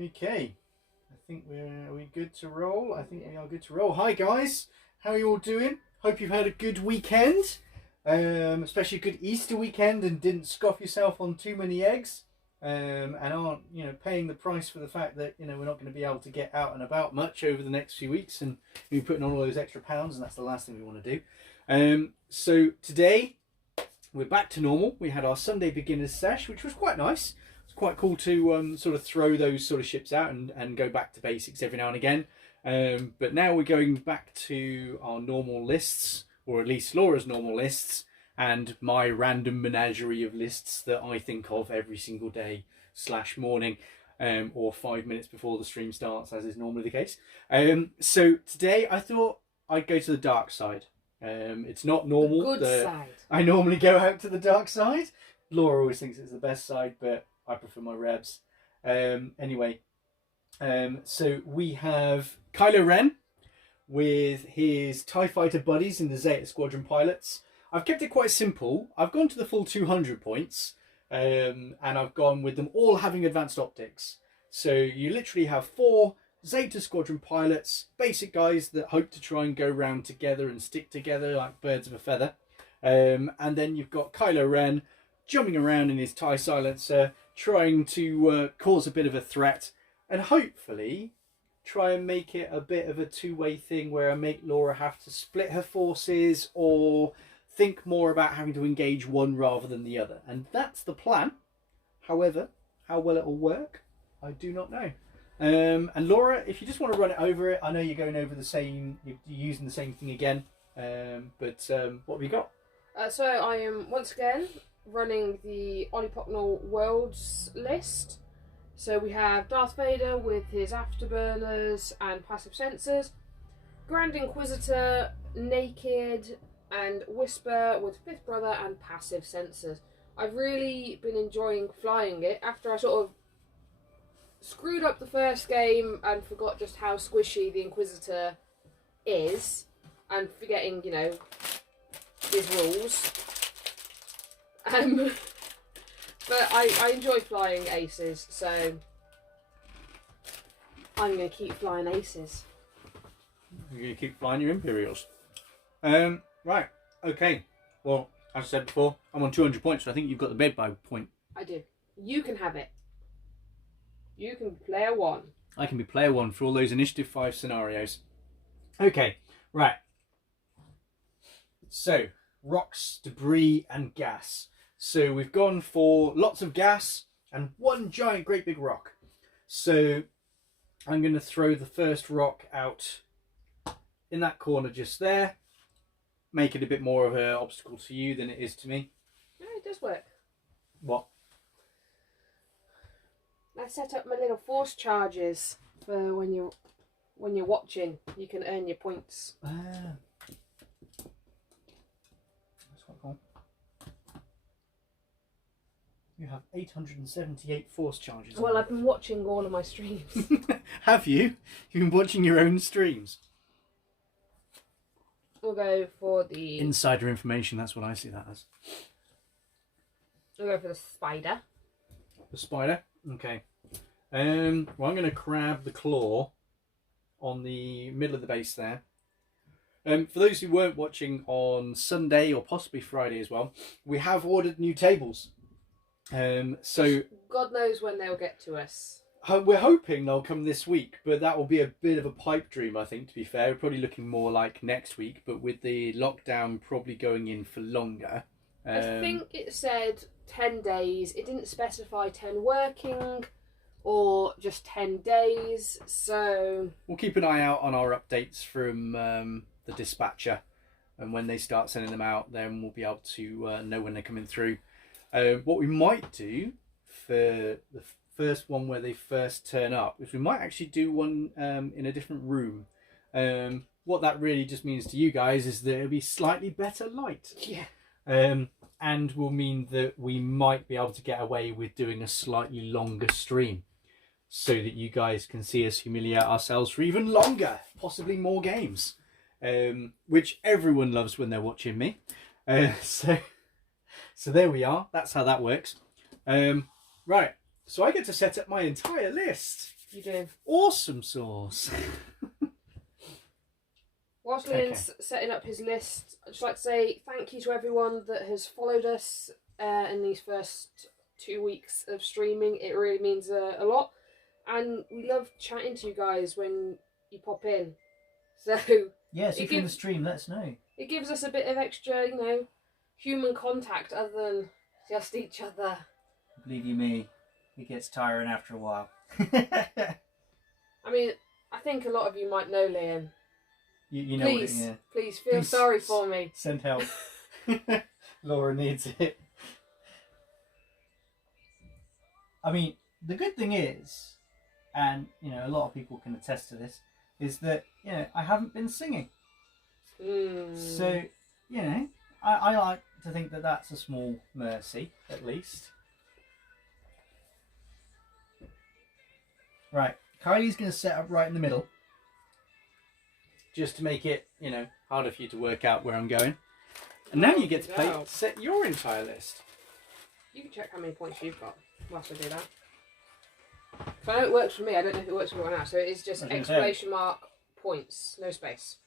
Okay, I think are we good to roll? I think we are good to roll. Hi guys, how are you all doing? Hope you've had a good weekend, especially a good Easter weekend, and didn't scoff yourself on too many eggs, and aren't paying the price for the fact that we're not going to be able to get out and about much over the next few weeks, and be putting on all those extra pounds, and that's the last thing we want to do. So today we're back to normal. We had our Sunday beginners sesh, which was quite nice. It's quite cool to sort of throw those sort of ships out and go back to basics every now and again. But now we're going back to our normal lists, or at least Laura's normal lists, and my random menagerie of lists that I think of every single day / morning, or 5 minutes before the stream starts, as is normally the case. So today I thought I'd go to the dark side. It's not normal. The good side. I normally go out to the dark side. Laura always thinks it's the best side, but I prefer my rebs. Anyway, so we have Kylo Ren with his TIE Fighter buddies in the Zeta Squadron pilots. I've kept it quite simple. I've gone to the full 200 points, and I've gone with them all having advanced optics. So you literally have 4 Zeta Squadron pilots, basic guys that hope to try and go round together and stick together like birds of a feather. And then you've got Kylo Ren jumping around in his TIE silencer, trying to cause a bit of a threat, and hopefully try and make it a bit of a two-way thing where I make Laura have to split her forces or think more about having to engage one rather than the other. And that's the plan. However, how well it will work, I do not know. And Laura, if you just want to run it over it, I know you're going over the same, you're using the same thing again, but what have you got? So I am once again running the Olipopnal Worlds list. So we have Darth Vader with his Afterburners and passive sensors, Grand Inquisitor, Naked, and Whisper with Fifth Brother and passive sensors. I've really been enjoying flying it after I sort of screwed up the first game and forgot just how squishy the Inquisitor is, and forgetting, his rules. But I enjoy flying aces, so I'm going to keep flying aces. You're going to keep flying your Imperials. Right, okay. Well, as I said before, I'm on 200 points, so I think you've got the bed by point. I do. You can have it. You can be player 1. I can be player 1 for all those Initiative 5 scenarios. Okay, right. So, rocks, debris, and gas. So we've gone for lots of gas and one giant great big rock. So I'm going to throw the first rock out in that corner just there. Make it a bit more of an obstacle to you than it is to me. No, it does work. What? I set up my little force charges for when you're watching. You can earn your points. Ah. That's quite cool. You have 878 force charges. Well, I've been watching all of my streams. Have you? You've been watching your own streams? We'll go for the... Insider information, that's what I see that as. We'll go for the spider. The spider? Okay. Well, I'm going to grab the claw on the middle of the base there. For those who weren't watching on Sunday, or possibly Friday as well, we have ordered new tables. So God knows when they'll get to us. We're hoping they'll come this week, but that will be a bit of a pipe dream, I think, to be fair. We're probably looking more like next week, but with the lockdown probably going in for longer. I think it said 10 days. It didn't specify 10 working or just 10 days, so... We'll keep an eye out on our updates from the dispatcher, and when they start sending them out, then we'll be able to know when they're coming through. What we might do for the first one where they first turn up is we might actually do one in a different room. What that really just means to you guys is that it'll be slightly better light. Yeah. And will mean that we might be able to get away with doing a slightly longer stream so that you guys can see us humiliate ourselves for even longer, possibly more games, which everyone loves when they're watching me. So there we are. That's how that works. Right. So I get to set up my entire list. You do. Awesome sauce. Whilst Liam's setting up his list, I'd just like to say thank you to everyone that has followed us in these first 2 weeks of streaming. It really means a lot. And we love chatting to you guys when you pop in. So yeah, so if you're in the stream, let us know. It gives us a bit of extra, human contact other than just each other. Believe you me, it gets tiring after a while. I mean, I think a lot of you might know Liam. You know please, what it, yeah. Please feel sorry for me. Send help. Laura needs it. I mean, the good thing is, and a lot of people can attest to this, is that I haven't been singing. So I like to think that that's a small mercy, at least. Right, Kylie's going to set up right in the middle, just to make it harder for you to work out where I'm going. And now you get to set your entire list. You can check how many points you've got whilst I do that. If I know it works for me, I don't know if it works for anyone else. So it's just exclamation mark points, no space.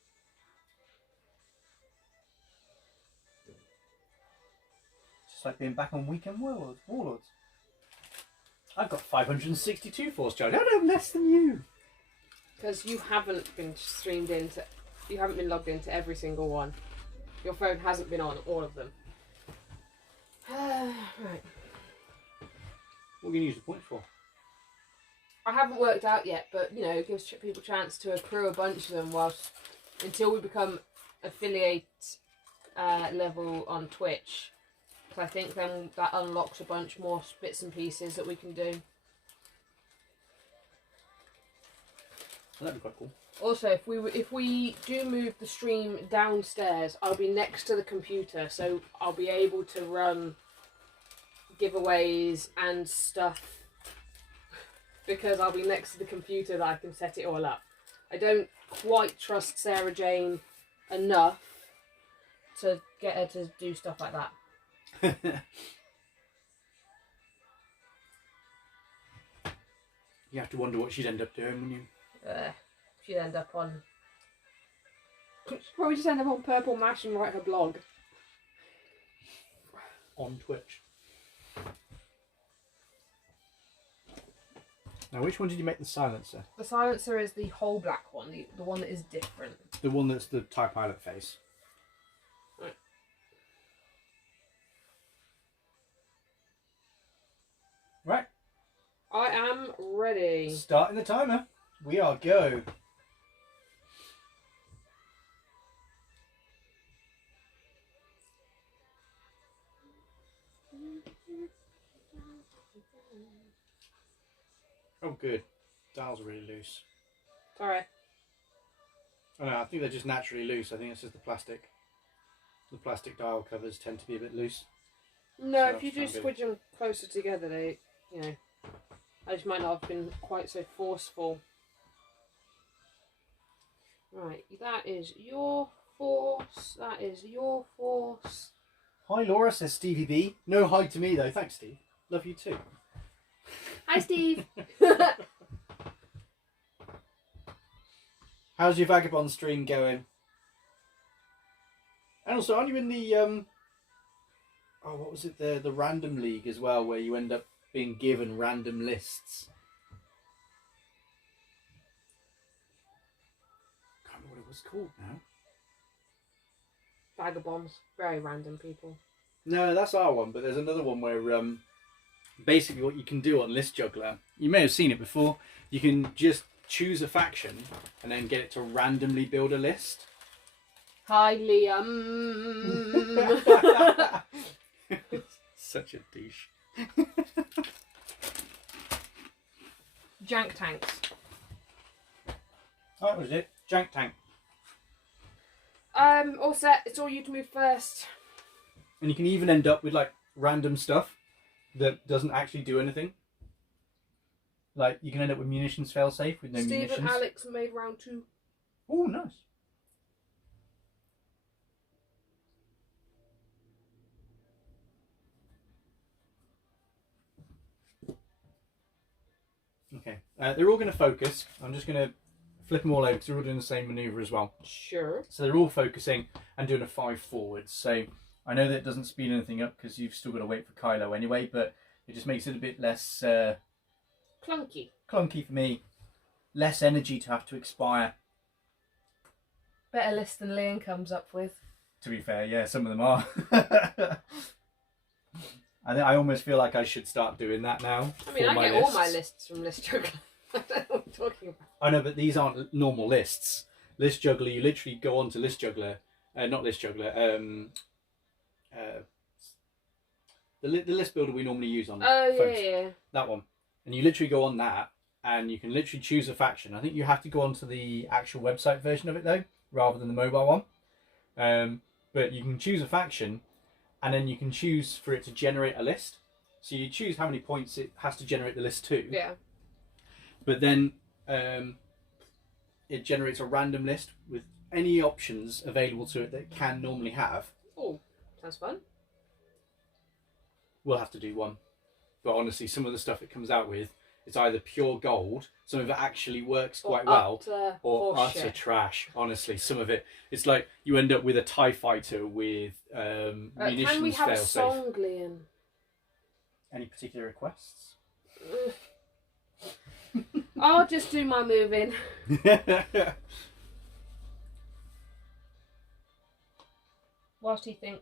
Just like being back on Weekend Warlords. I've got 562 Force charge. I have less than you. Because you haven't been logged into every single one. Your phone hasn't been on all of them. Right. What are you going to use the points for? I haven't worked out yet, but it gives people a chance to accrue a bunch of them until we become affiliate level on Twitch. Because I think then that unlocks a bunch more bits and pieces that we can do. That'd be quite cool. Also, if we do move the stream downstairs, I'll be next to the computer, so I'll be able to run giveaways and stuff because I'll be next to the computer that I can set it all up. I don't quite trust Sarah Jane enough to get her to do stuff like that. You have to wonder what she'd end up doing when you... She'd end up on... She'd probably just end up on Purple Mash and write her blog. On Twitch. Now, which one did you make the silencer? The silencer is the whole black one, the one that is different. The one that's the TIE pilot face. Right. Right. I am ready. Starting the timer. We are go. Oh, good. Dials are really loose. Sorry. Oh, no, I think they're just naturally loose. I think it's just the plastic. The plastic dial covers tend to be a bit loose. No, So if you do squidge them closer together, they, I just might not have been quite so forceful. Right, that is your force. That is your force. Hi, Laura, says Stevie B. No hi to me, though. Thanks, Steve. Love you too. Hi, Steve. How's your Vagabond stream going? And also, aren't you in the what was it? The random league as well, where you end up being given random lists. Can't remember what it was called now. Vagabonds, very random people. No, that's our one. But there's another one where basically what you can do on List Juggler, you may have seen it before. You can just choose a faction and then get it to randomly build a list. Hi, Liam. Such a douche. Jank tanks. Oh, that was it. Jank tank. All set. It's all you to move first. And you can even end up with like random stuff that doesn't actually do anything. Like you can end up with munitions failsafe with no Steve munitions. and Alex made round 2. Oh, nice. Okay. They're all going to focus. I'm just going to flip them all over because they're all doing the same manoeuvre as well. Sure. So they're all focusing and doing a 5 forwards. So I know that it doesn't speed anything up because you've still got to wait for Kylo anyway, but it just makes it a bit less Clunky. clunky for me. Less energy to have to expire. Better list than Liam comes up with. To be fair, yeah, some of them are. I almost feel like I should start doing that now. I mean, I get all my lists from List Juggler. I don't know what you're talking about. I know, but these aren't normal lists. List Juggler, you literally go on to List Juggler, not List Juggler, the list builder we normally use on phones. Yeah. That one. And you literally go on that, and you can literally choose a faction. I think you have to go onto the actual website version of it, though, rather than the mobile one. But you can choose a faction, and then you can choose for it to generate a list. So you choose how many points it has to generate the list to. Yeah. But then it generates a random list with any options available to it that it can normally have. Oh, sounds fun. We'll have to do one. But honestly, some of the stuff it comes out with is either pure gold, some of it actually works quite well, or utter trash. Honestly, some of it, it's like you end up with a TIE fighter with munitions Can we have a fail-safe. song, Liam? Any particular requests? I'll just do my moving. Whilst the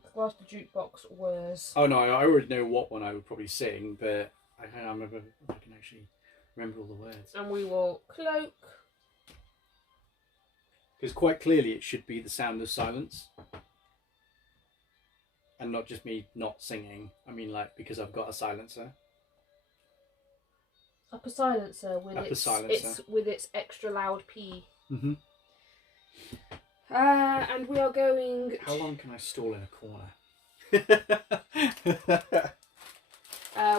jukebox whirs. Oh no, I already know what one I would probably sing, but I can't remember if I can actually remember all the words. And we will cloak. Because quite clearly it should be The Sound of Silence. And not just me not singing. I mean, like, because I've got a silencer. Up a silencer with with its extra loud P. Mm-hmm. And we are going. How long can I stall in a corner?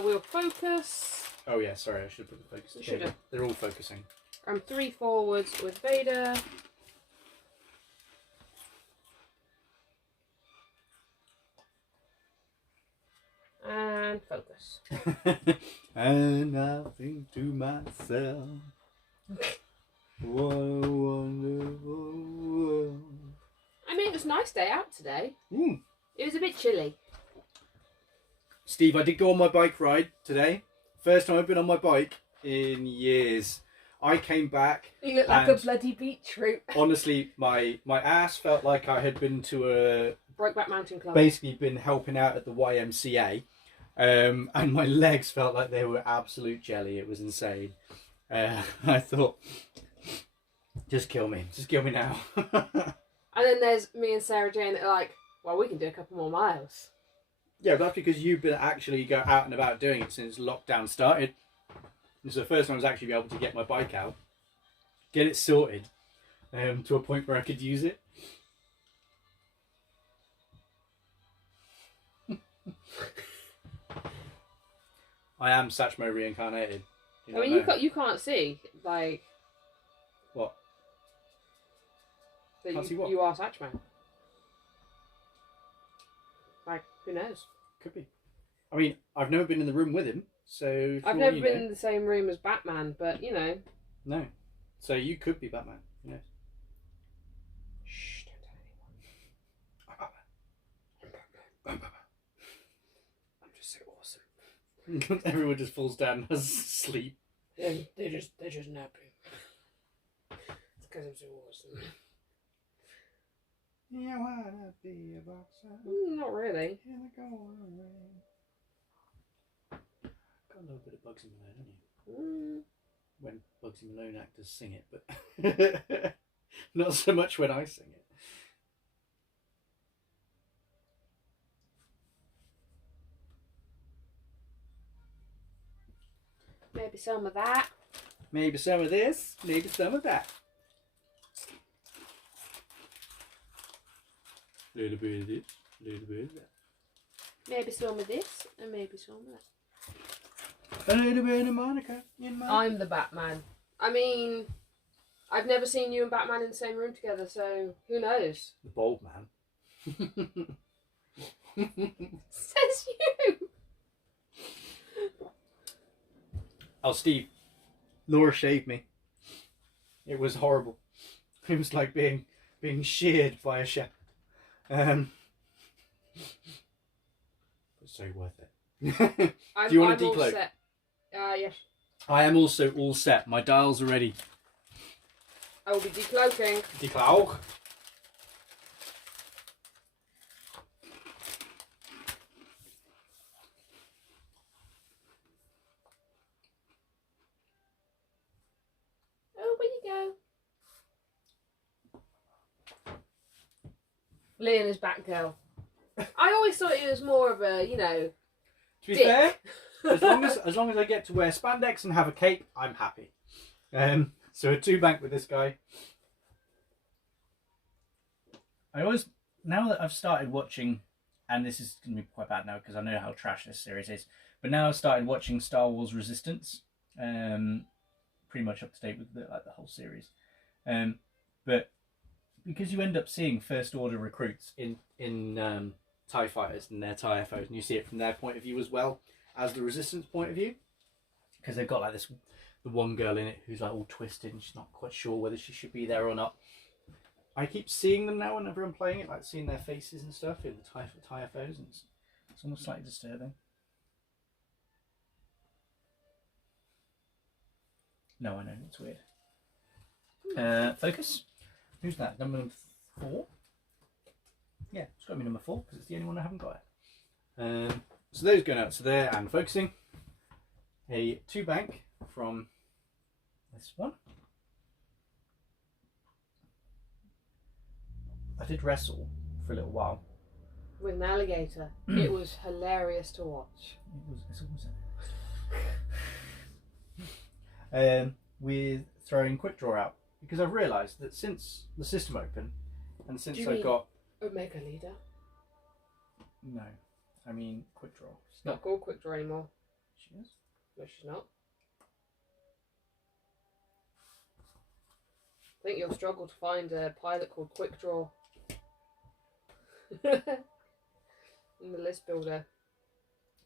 We'll focus. Oh yeah, sorry, I should put the focus. You should have. They're all focusing. 3 forwards with Vader. And focus. And I think to myself, what a wonderful world. I mean, it was a nice day out today. Mm. It was a bit chilly. Steve, I did go on my bike ride today. First time I've been on my bike in years. I came back. You look like a bloody beetroot. Honestly, my ass felt like I had been to a Brokeback Mountain Club. Basically, been helping out at the YMCA, and my legs felt like they were absolute jelly. It was insane. I thought, just kill me now. And then there's me and Sarah Jane that are like, well, we can do a couple more miles. Yeah, but that's because you've been actually go out and about doing it since lockdown started. It's the first time I was actually able to get my bike out, get it sorted, to a point where I could use it. I am Satchmo reincarnated. I mean, you can't see, like... What? That Can't see what? You are Satchmo. Like, who knows? Could be. I mean, I've never been in the room with him, so... I've never been in the same room as Batman, but, you know... No. So you could be Batman, you know. Shh, don't tell anyone. I'm Batman. I'm just so awesome. Everyone just falls down and has sleep. They're just napping. It's because I'm so awesome. Yeah, wanna be a boxer. Not really. In the golden rain. Got a little bit of Bugsy Malone, haven't you? When Bugsy Malone actors sing it, but not so much when I sing it. Maybe some of that. Maybe some of this, maybe some of that. Little bit of this, little bit of that. Maybe some of this, and maybe some of A that. little bit of Monica in my... I'm the Batman. I mean, I've never seen you and Batman in the same room together, so who knows? The bald man. Says you! Oh, Steve, Laura shaved me. It was horrible. It was like being sheared by a shepherd. But so worth it. Do you want to decloak? All set. Yes. I am also all set. My dials are ready. I will be decloaking. Decloak. Oh, where you go? Leon is Batgirl. I always thought he was more of a, To be dick. fair, as long as I get to wear spandex and have a cape, I'm happy. So a 2-bank with this guy. Now that I've started watching, and this is going to be quite bad now because I know how trash this series is, but now I've started watching Star Wars Resistance, pretty much up to date with the whole series. But because you end up seeing First Order recruits in TIE fighters and their TIE FOs, and you see it from their point of view as well as the Resistance point of view, because they've got like the one girl in it who's like all twisted and she's not quite sure whether she should be there or not. I keep seeing them now whenever I'm playing it, like seeing their faces and stuff in the TIE FOs, and it's almost slightly disturbing. No, I know, it's weird. Focus. Who's that? Number 4? Yeah, it's got to be number 4 because it's the only one I haven't got it. So those going out. So there, and focusing. A 2-bank from this one. I did wrestle for a little while. With an alligator. It was hilarious to watch. With throwing quick draw out, because I've realised that since the system open and since I've got Omega Leader? No, I mean quick draw. She's not called quick draw anymore. She is? No, she's not. I think you'll struggle to find a pilot called Quick Draw in the list builder.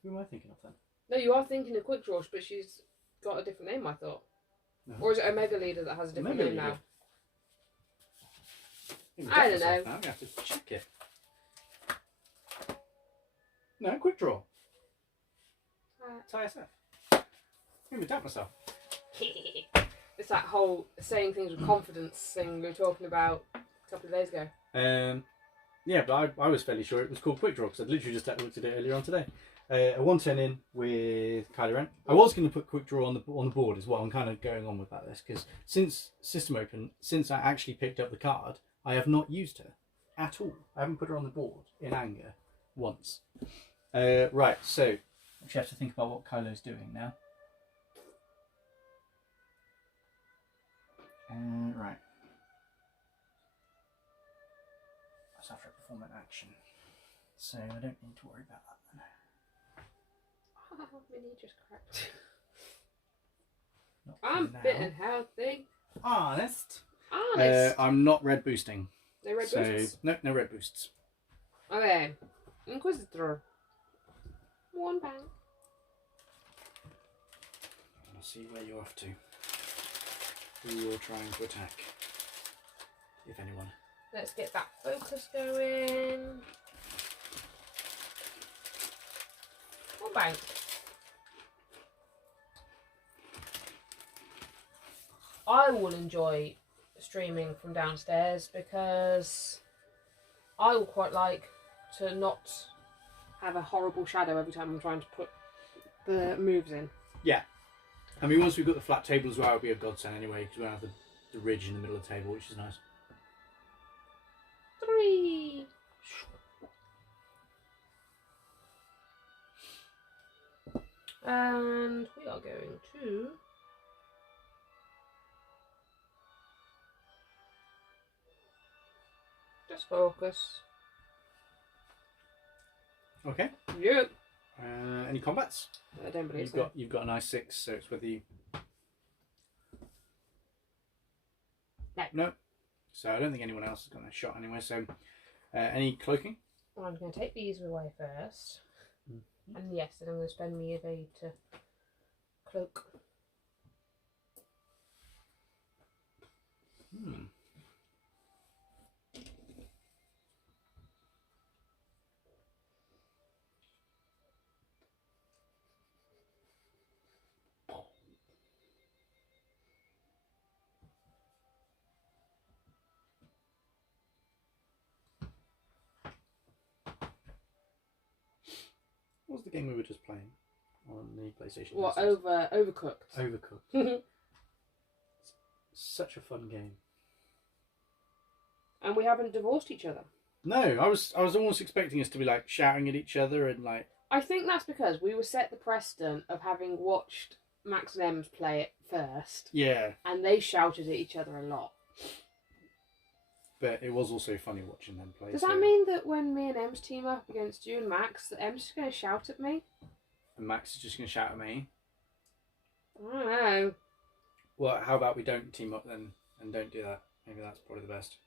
Who am I thinking of then? No, you are thinking of Quick Draw, but she's got a different name, I thought. No. Or is it Omega Leader that has a different name now? I don't know. I'm going to have to check it. No, Quick Draw. It's ISF. I'm going to doubt myself. It's that whole saying things with confidence thing we were talking about a couple of days ago. Yeah, but I was fairly sure it was called Quick Draw because I'd literally just looked at it earlier on today. A 110 in with Kylo Ren. I was going to put Quick Draw on the board is what I'm kind of going on with about this, because since System Open, since I actually picked up the card, I have not used her at all. I haven't put her on the board in anger once. Right, so actually have to think about what Kylo's doing now. Right. I just have to perform an action, so I don't need to worry about that then. Oh, my knee just cracked. Not I'm fit and healthy. Honest. Honest. I'm not red boosting. No red boosts? No red boosts. Okay. Inquisitor. 1 bang. I'll see where you're off to. Who you're trying to attack. If anyone. Let's get that focus going. 1 bang. I will enjoy streaming from downstairs because I will quite like to not have a horrible shadow every time I'm trying to put the moves in. Yeah. I mean, once we've got the flat table as well, it'll be a godsend anyway, because we don't have the ridge in the middle of the table, which is nice. 3. And we are going to just focus. Okay. Yep. Any combats? I don't believe so. You've got a nice 6, so it's whether you. No. So I don't think anyone else has got a shot anyway. So any cloaking? Well, I'm going to take these away first. Mm-hmm. And yes, then I'm going to spend me a day to cloak. What was the game we were just playing on the PlayStation? What, Overcooked? Overcooked. Such a fun game. And we haven't divorced each other. No, I was almost expecting us to be like shouting at each other and like. I think that's because we were set the precedent of having watched Max and Ems play it first. Yeah. And they shouted at each other a lot. But it was also funny watching them play. Does that mean that when me and Ems team up against you and Max, that Ems is going to shout at me? And Max is just going to shout at me? I don't know. Well, how about we don't team up then and don't do that? Maybe that's probably the best.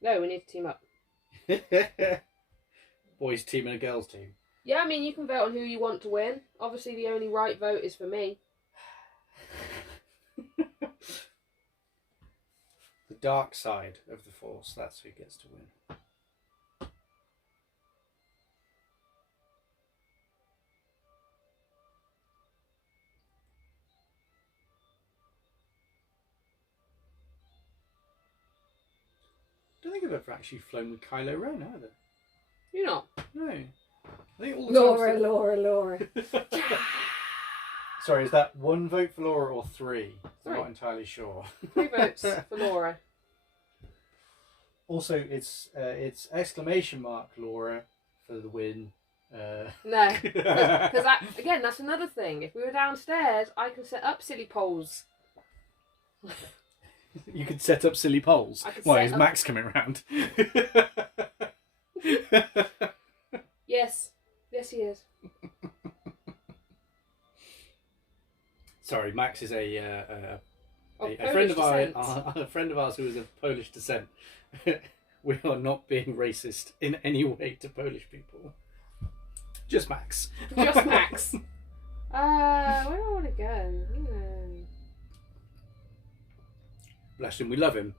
No, we need to team up. Boys team and a girls team. Yeah, I mean, you can vote on who you want to win. Obviously, the only right vote is for me. The dark side of the Force, that's who gets to win. I don't think I've ever actually flown with Kylo Ren either. You're not? No. I think all the time Laura. Sorry, is that one vote for Laura or three? I'm 3. not entirely sure. 3 votes for Laura. Also, it's exclamation mark Laura for the win. No, because again, that's another thing. If we were downstairs, I can set up silly polls. You could set up silly polls. Why is Max coming around? Yes, he is. Sorry, Max is a friend of ours who is of Polish descent. We are not being racist in any way to Polish people. Just Max. Just Max. Where do I want to go? Bless him, we love him.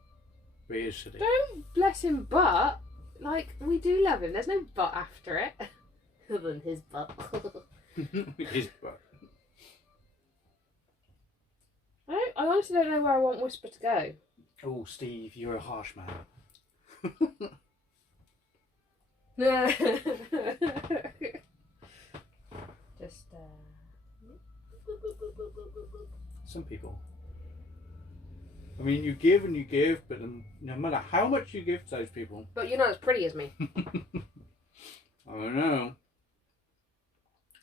But he is shitty. Don't bless him, but like we do love him. There's no but after it. Other than his butt. His butt. I honestly don't know where I want Whisper to go. Oh, Steve, you're a harsh man. Just Some people. I mean, you give and you give, but no matter how much you give to those people. But you're not as pretty as me. I don't know.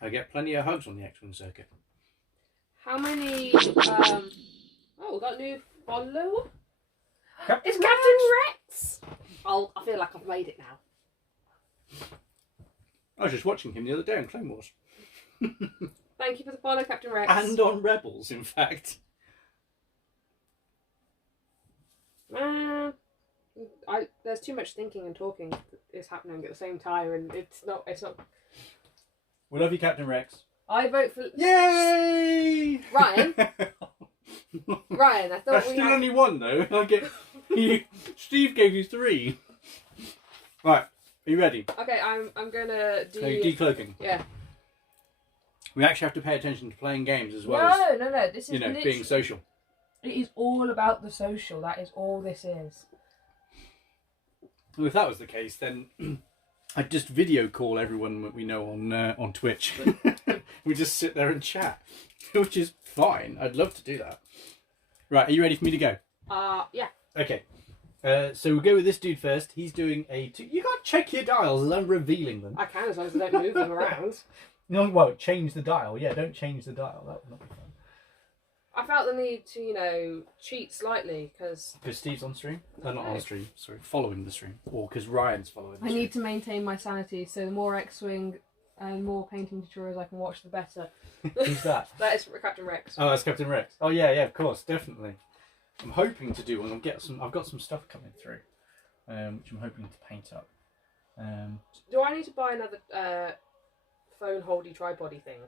I get plenty of hugs on the X-Wing circuit. How many? Oh, we got a new follow. It's Captain Rex. Oh, I feel like I've made it now. I was just watching him the other day on Clone Wars. Thank you for the follow, Captain Rex. And on Rebels, in fact. There's too much thinking and talking is happening at the same time, and it's not. We love you, Captain Rex. I vote for. Yay! Ryan. Ryan, I thought That's we still had... only one though. Steve gave you 3. Right, are you ready? Okay, I'm gonna do. So decloaking. Yeah. We actually have to pay attention to playing games as well as No. This is being social. It is all about the social. That is all this is. Well, if that was the case, then I'd just video call everyone that we know on Twitch. We just sit there and chat, which is fine. I'd love to do that. Right, are you ready for me to go? Yeah. Okay. So we'll go with this dude first. He's doing a... You can't check your dials as I'm revealing them. I can, as long as I don't move them around. No, well, change the dial. Yeah, don't change the dial. That would not be fun. I felt the need to, cheat slightly, because... Because Steve's on stream? Not on stream, sorry. Following the stream. Or because Ryan's following the stream. I need to maintain my sanity, so the more X-Wing and more painting tutorials I can watch, the better. Who's that? That is Captain Rex. Oh, that's Captain Rex. Oh, yeah, of course, definitely. I'm hoping to do one. I've got some stuff coming through, which I'm hoping to paint up. Do I need to buy another phone holdy tripody thing?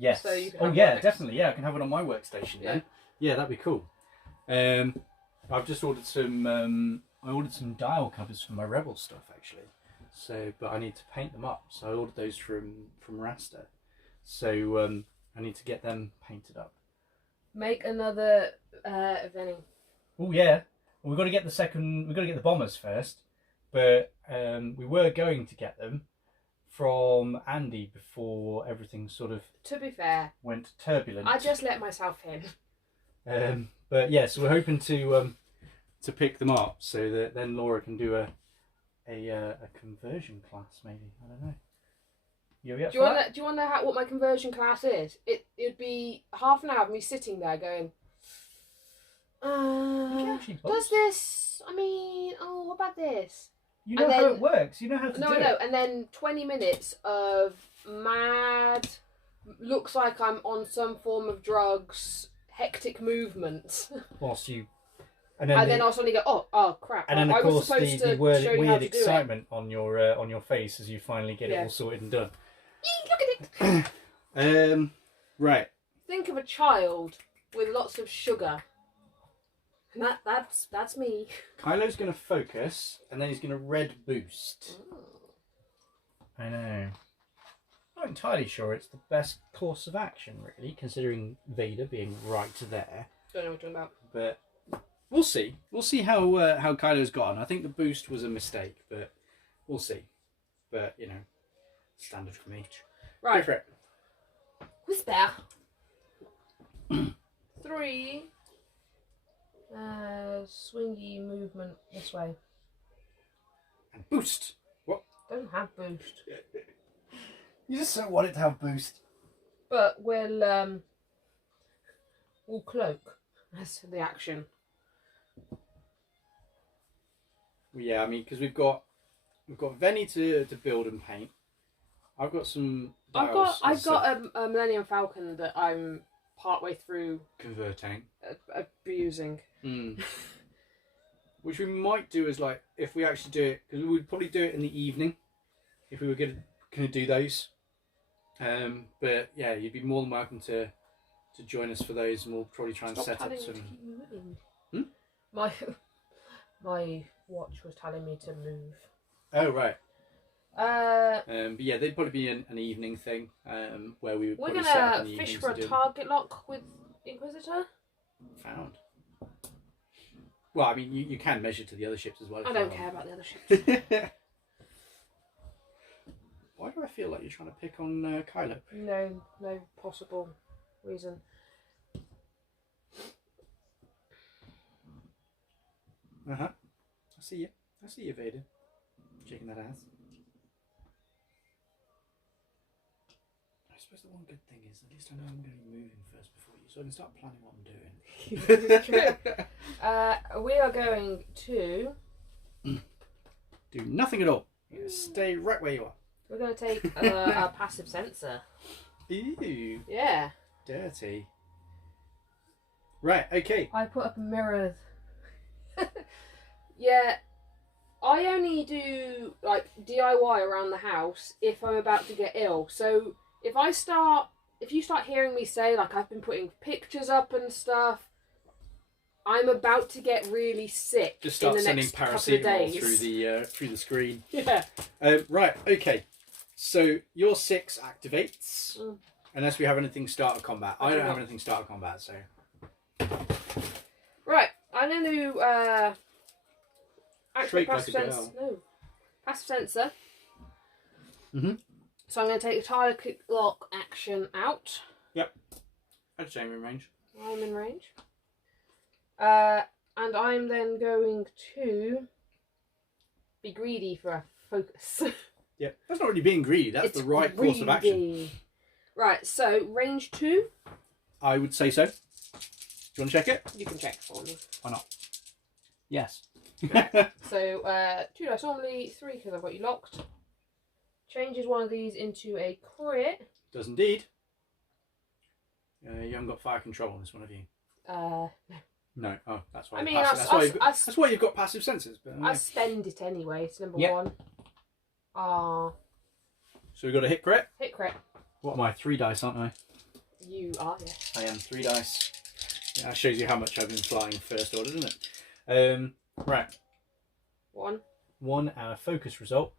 Yes. So you can have definitely. Yeah, I can have it on my workstation then. Yeah, that'd be cool. I've just ordered some. I ordered some dial covers for my Rebel stuff actually. So, but I need to paint them up. So I ordered those from Rasta. So I need to get them painted up. Make another Venny. Oh yeah. Well, we've got to get the bombers first. But we were going to get them from Andy before everything sort of, To be fair, went turbulent. I just let myself in. But yeah, so we're hoping to pick them up so that then Laura can do a conversion class maybe. I don't know. You Do you want to know what my conversion class is? It'd be half an hour of me sitting there going, does this? I mean, what about this? You know how it works. You know how to do it. No, and then 20 minutes of mad, looks like I'm on some form of drugs, hectic movements. Whilst you... And then I'll suddenly go, oh crap. And then, I of was course, supposed the to weird show you how to excitement on your face as you finally get it all sorted and done. Look at it! Right. Think of a child with lots of sugar. And that's me. Kylo's going to focus, and then he's going to red boost. Ooh. I know. Not entirely sure it's the best course of action, really, considering Vader being right there. Don't know what you're talking about. But we'll see. We'll see how Kylo's got on. I think the boost was a mistake, but we'll see. But, you know, standard from each. Right. Go for it. Whisper. 3. Swingy movement this way. And boost. What? Don't have boost. You just don't want it to have boost. But we'll cloak. That's the action. Well, yeah, I mean, because we've got Venny to build and paint. I've got some dials. I've got a Millennium Falcon that I'm partway through converting, abusing. Which we might do as like if we actually do it, because we would probably do it in the evening if we were going to do those. But yeah, you'd be more than welcome to join us for those, and we'll probably try and set up some. My watch was telling me to move. Oh right. But yeah, they'd probably be an evening thing, where we would. We're probably set up in gonna the fish evenings for a to do target lock with Inquisitor. Found. Well, I mean, you can measure to the other ships as well. I don't care about the other ships. Why do I feel like you're trying to pick on Kylo? No possible reason. I see you, Vader. Shaking that ass. I suppose the one good thing is at least I know I'm going to be moving first before you, so I can start planning what I'm doing. True. We are going to do nothing at all. You're going to stay right where you are. We're going to take our passive sensor. Ew. Yeah. Dirty. Right, okay. I put up a mirror. Yeah. I only do like DIY around the house if I'm about to get ill. So if you start hearing me say like I've been putting pictures up and stuff, I'm about to get really sick. Just start in the sending next couple of paracetamol days. through the screen. Yeah. Right, okay. So your 6 activates unless we have anything start of combat. I don't have anything start of combat, so. Right, I'm going to activate Shriek like a girl. passive sensor. Mm-hmm. So I'm going to take the target lock action out. Yep. I'd say I'm in range. I'm in range. And I'm then going to be greedy for a focus. Yeah, that's not really being greedy. That's the right course of action. Right, so range 2. I would say so. Do you want to check it? You can check for me. Why not? Yes. So 2 dice normally, 3 because I've got you locked. Changes one of these into a crit. Does indeed. You haven't got fire control on this one, have you? No. No. Oh, that's why. I mean, that's why you've got passive sensors. But I spend it anyway. It's number 1. So we've got a hit crit. Hit crit. What am I? 3 dice, aren't I? You are, yes. I am 3 dice. Yeah, that shows you how much I've been flying in first order, doesn't it? Right. One, our focus result.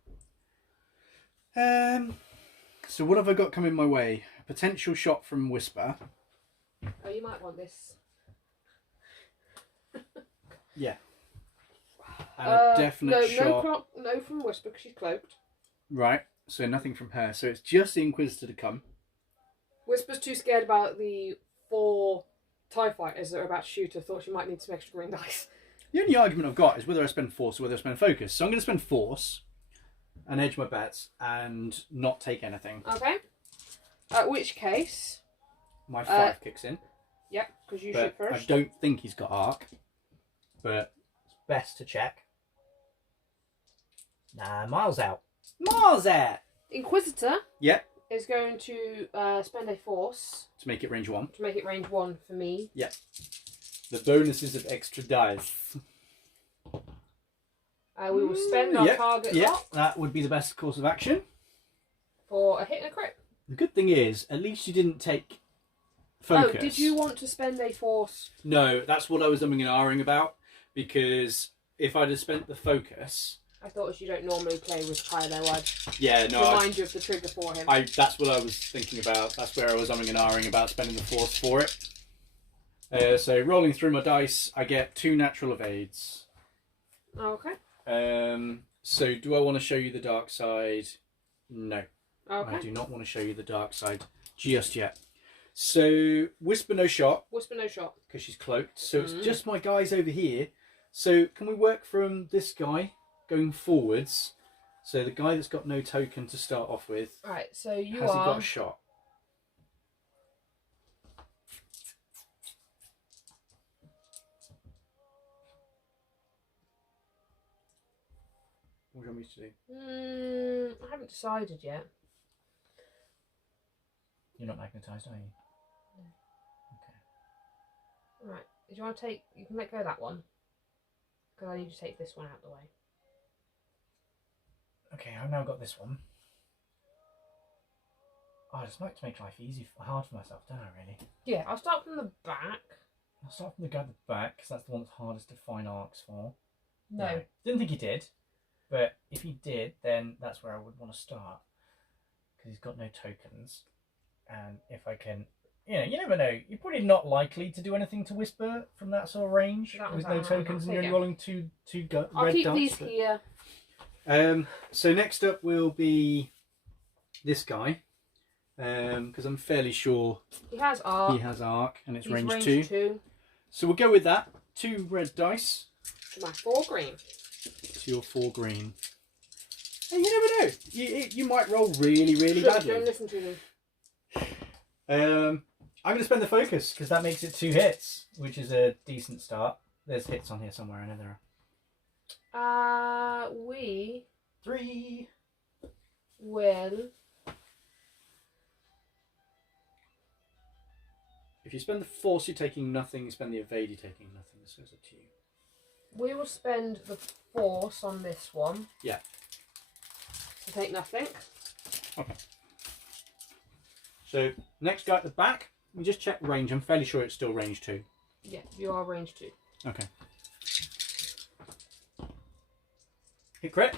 So what have I got coming my way? A potential shot from Whisper. Oh, you might want this. Yeah. And a definite shot. No from Whisper because she's cloaked. Right. So nothing from her. So it's just the Inquisitor to come. Whisper's too scared about the 4 TIE fighters that are about to shoot her. Thought she might need some extra green dice. The only argument I've got is whether I spend Force or whether I spend Focus. So I'm going to spend Force and edge my bets and not take anything. Okay. At which case... My 5 kicks in. Yep, because you shoot first. I don't think he's got arc. But it's best to check. Nah, Miles out. Miles out! Inquisitor Yep. is going to spend a Force. To make it range 1. To make it range 1 for me. Yep. The bonuses of extra dice. We will spend our target lock. That would be the best course of action. For a hit and a crit. The good thing is, at least you didn't take Focus. Oh, did you want to spend a Force? No, that's what I was umming and ahhing about. Because if I'd have spent the Focus... I thought as you don't normally play with Kylo, I'd remind you of the trigger for him. That's what I was thinking about. That's where I was umming and ahhing about spending the Force for it. So rolling through my dice, I get 2 natural evades. Okay. So do I want to show you the dark side? No. Okay. I do not want to show you the dark side just yet. So Whisper no shot. Whisper no shot. Because she's cloaked. So it's just my guys over here. So can we work from this guy going forwards? So the guy that's got no token to start off with. Right, so has he got a shot? What do you want me to do? I haven't decided yet. You're not magnetised, are you? No. Okay. Right. Do you want to take... You can let go of that one. Because I need to take this one out of the way. Okay, I've now got this one. Oh, I just like to make life hard for myself, don't I, really? Yeah, I'll start from the back. I'll start from the guy at the back, because that's the one that's hardest to find arcs for. No. Didn't think he did. But if he did, then that's where I would want to start. Because he's got no tokens. And if I can... You never know. You're probably not likely to do anything to Whisper from that sort of range. With no tokens and you're only rolling two red dice. I'll keep these here. So next up will be this guy. Because I'm fairly sure... He has arc. He has arc. And it's range two. 2. So we'll go with that. 2 red dice. To my 4 green. To your 4 green. Hey, you never know. You might roll really, really badly. Don't listen to I'm them. going to spend the focus because that makes it 2 hits, which is a decent start. There's hits on here somewhere. I know there are. We 3 will. If you spend the force, you're taking nothing. You spend the evade, you're taking nothing. So it's up to you. We will spend the force on this one. Yeah. To take nothing. Okay. So next guy at the back, we just check range. I'm fairly sure it's still range 2. Yeah, you are range 2. Okay. Hit crit.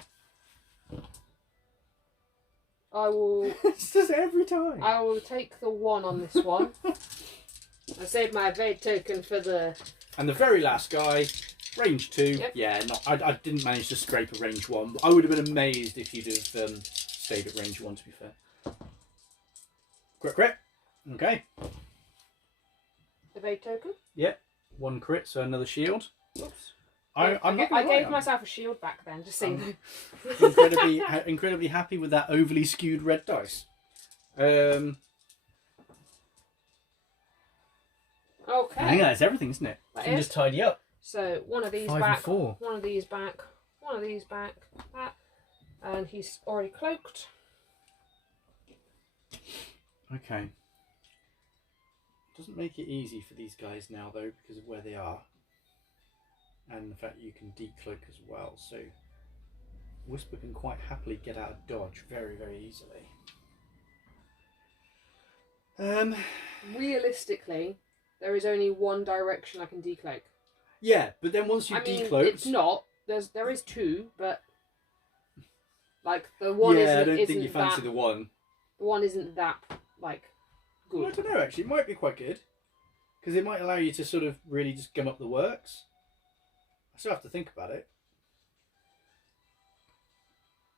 I will. This does it every time. I will take the 1 on this one. I saved my evade token for the. And the very last guy, range 2. Yep. Yeah, I didn't manage to scrape a range 1. I would have been amazed if you'd have stayed at range 1. To be fair. Crit. Okay. Evade token. Yep. 1 crit, so another shield. Oops. I gave myself a shield back then, just saying. Incredibly happy with that overly skewed red dice. Okay. I think that's everything, isn't it? That You can is. just tidy up. So one of these 5 back, and 4. one of these back, one of these back, that, and he's already cloaked. Okay. Doesn't make it easy for these guys now though, because of where they are. And the fact you can decloak as well, so Whisper can quite happily get out of dodge very, very easily. Realistically, there is only one direction I can decloak. Yeah, but then once you decloaked... it's not. There is two, but like the one yeah, isn't. I don't isn't think you fancy that, the one. The one isn't that like good. Well, I don't know. Actually, it might be quite good because it might allow you to sort of really just gum up the works. I still have to think about it.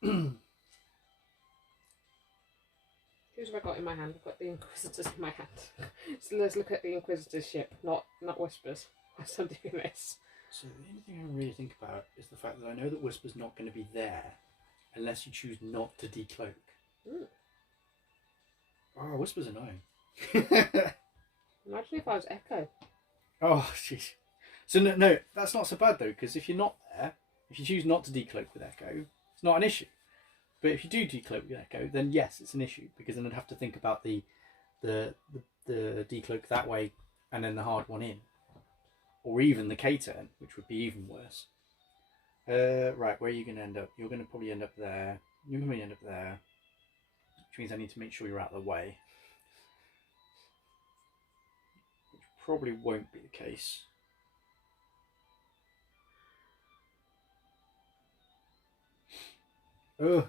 Who's have I got in my hand? I've got the Inquisitors in my hand. So let's look at the Inquisitor's ship, not Whispers. Whilst I'm doing this. So the only thing I really think about is the fact that I know that Whisper's not going to be there unless you choose not to decloak. Mm. Oh, Whisper's annoying. Imagine if I was Echo. Oh, jeez. So no, that's not so bad though, because if you're not there, if you choose not to decloak with Echo, it's not an issue. But if you do decloak with Echo, then yes, it's an issue because then I'd have to think about the decloak that way and then the hard one in, or even the K-turn, which would be even worse. Right, where are you going to end up? You're going to probably end up there. You're going to end up there, which means I need to make sure you're out of the way, which probably won't be the case. Oh.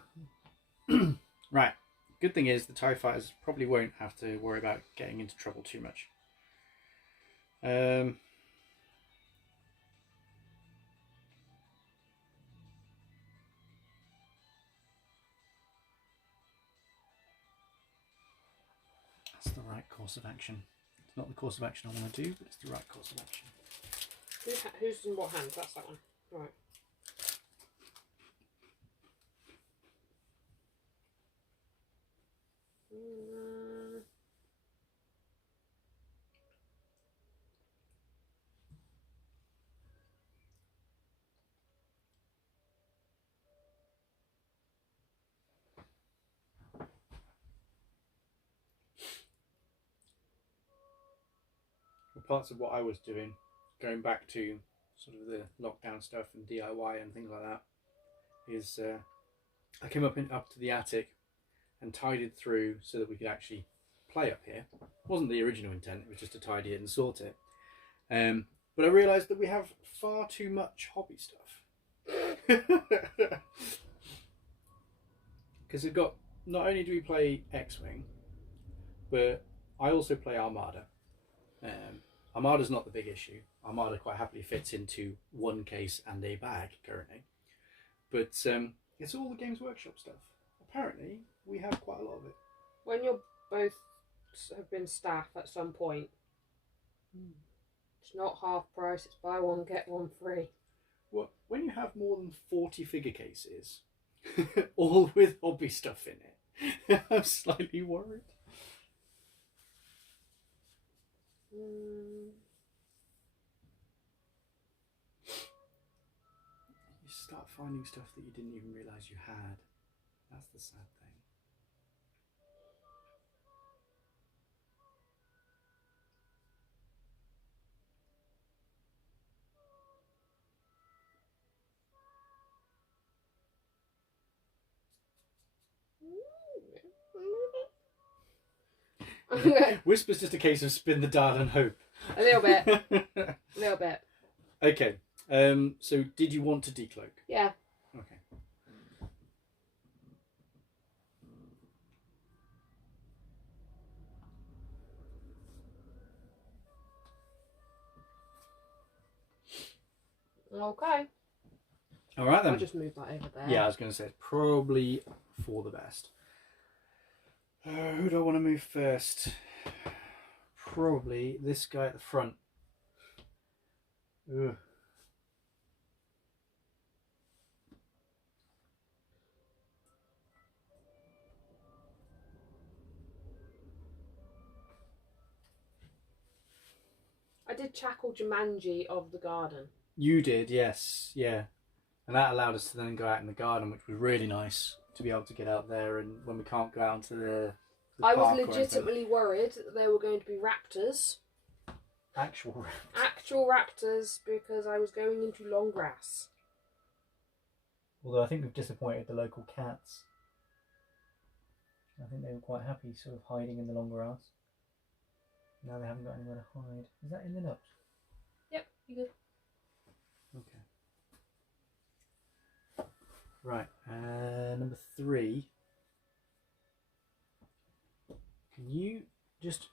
Right. Good thing is the TIE fighters probably won't have to worry about getting into trouble too much. That's the right course of action. It's not the course of action I want to do, but it's the right course of action. Who's in what hand? That's that one. Right. Parts of what I was doing, going back to sort of the lockdown stuff and DIY and things like that, is I came up to the attic and tidied through so that we could actually play up here. It wasn't the original intent, it was just to tidy it and sort it. But I realised that we have far too much hobby stuff. Because we've got, not only do we play X-Wing, but I also play Armada. Armada's not the big issue. Armada quite happily fits into one case and a bag currently. But it's all the Games Workshop stuff. Apparently, we have quite a lot of it. When you're both have been staff at some point, it's not half price, it's buy one, get one free. Well, when you have more than 40 figure cases, all with hobby stuff in it, I'm slightly worried. You start finding stuff that you didn't even realise you had. That's the sad thing. Whisper's just a case of spin the dial and hope. A little bit. A little bit. Okay. So did you want to decloak? Yeah. Okay. Okay. All right then. I'll just move that over there. Yeah, I was going to say it's probably for the best. Who do I want to move first? Probably this guy at the front. Ugh. I did Chackle Jumanji of the garden. You did, yes, yeah. And that allowed us to then go out in the garden, which was really nice to be able to get out there. And when we can't go out into the I park was legitimately worried that there were going to be raptors. Actual raptors. Actual raptors, because I was going into long grass. Although I think we've disappointed the local cats. I think they were quite happy sort of hiding in the long grass. Now they haven't got anywhere to hide. Is that in the notes? Yep, you good. Right, number 3. Can you just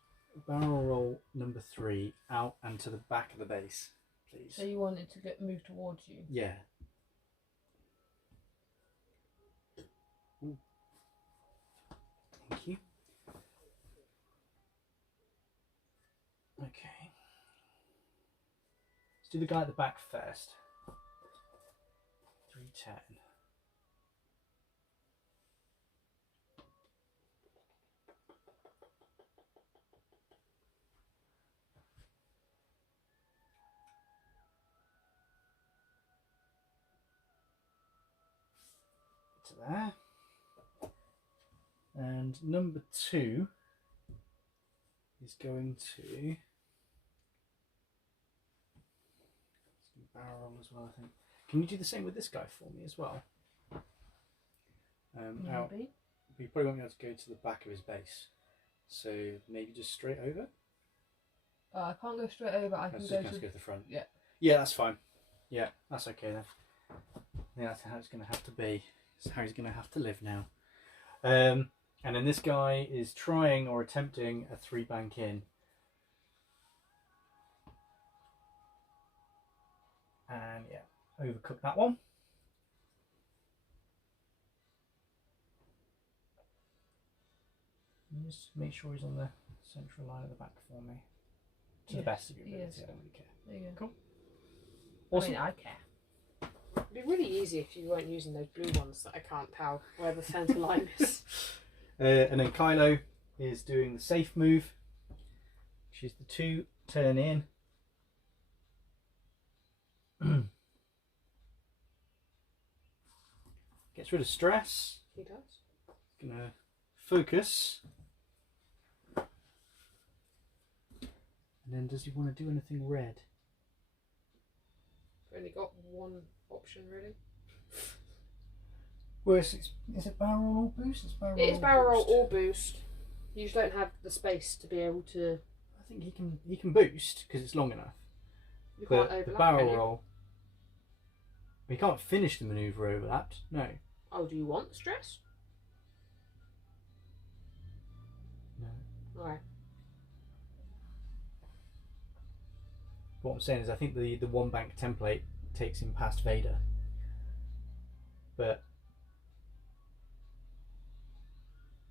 barrel roll number 3 out and to the back of the base, please? So you want it to move towards you? Yeah. Ooh. Thank you. Okay. Let's do the guy at the back first. 310. To there. And number 2 is going to barrel as well, I think. Can you do the same with this guy for me as well? Out. You probably won't be able to go to the back of his base. So maybe just straight over? I can't go straight over. I can go to the front. Yeah. Yeah, that's fine. Yeah, that's okay then. Yeah, that's how it's going to have to be. That's how he's going to have to live now. And then this guy is trying or attempting a 3-bank in. And yeah, overcook that one. Just make sure he's on the central line at the back for me. To the best of your ability, I don't really care. There you go. Cool. Awesome. I mean, I care. It'd be really easy if you weren't using those blue ones that I can't tell where the centre line is. And then Kylo is doing the safe move, which is the 2 turn in. Gets rid of stress. He does. Gonna focus. And then does he want to do anything red? I've only got one option really. Well, is it barrel roll or boost? It is barrel roll or boost. You just don't have the space to be able to. I think he can boost because it's long enough. You can't But the overlap. barrel roll. We can't finish the manoeuvre overlapped. No. Oh, do you want stress? No. Alright. What I'm saying is, I think the 1-bank template takes him past Vader. But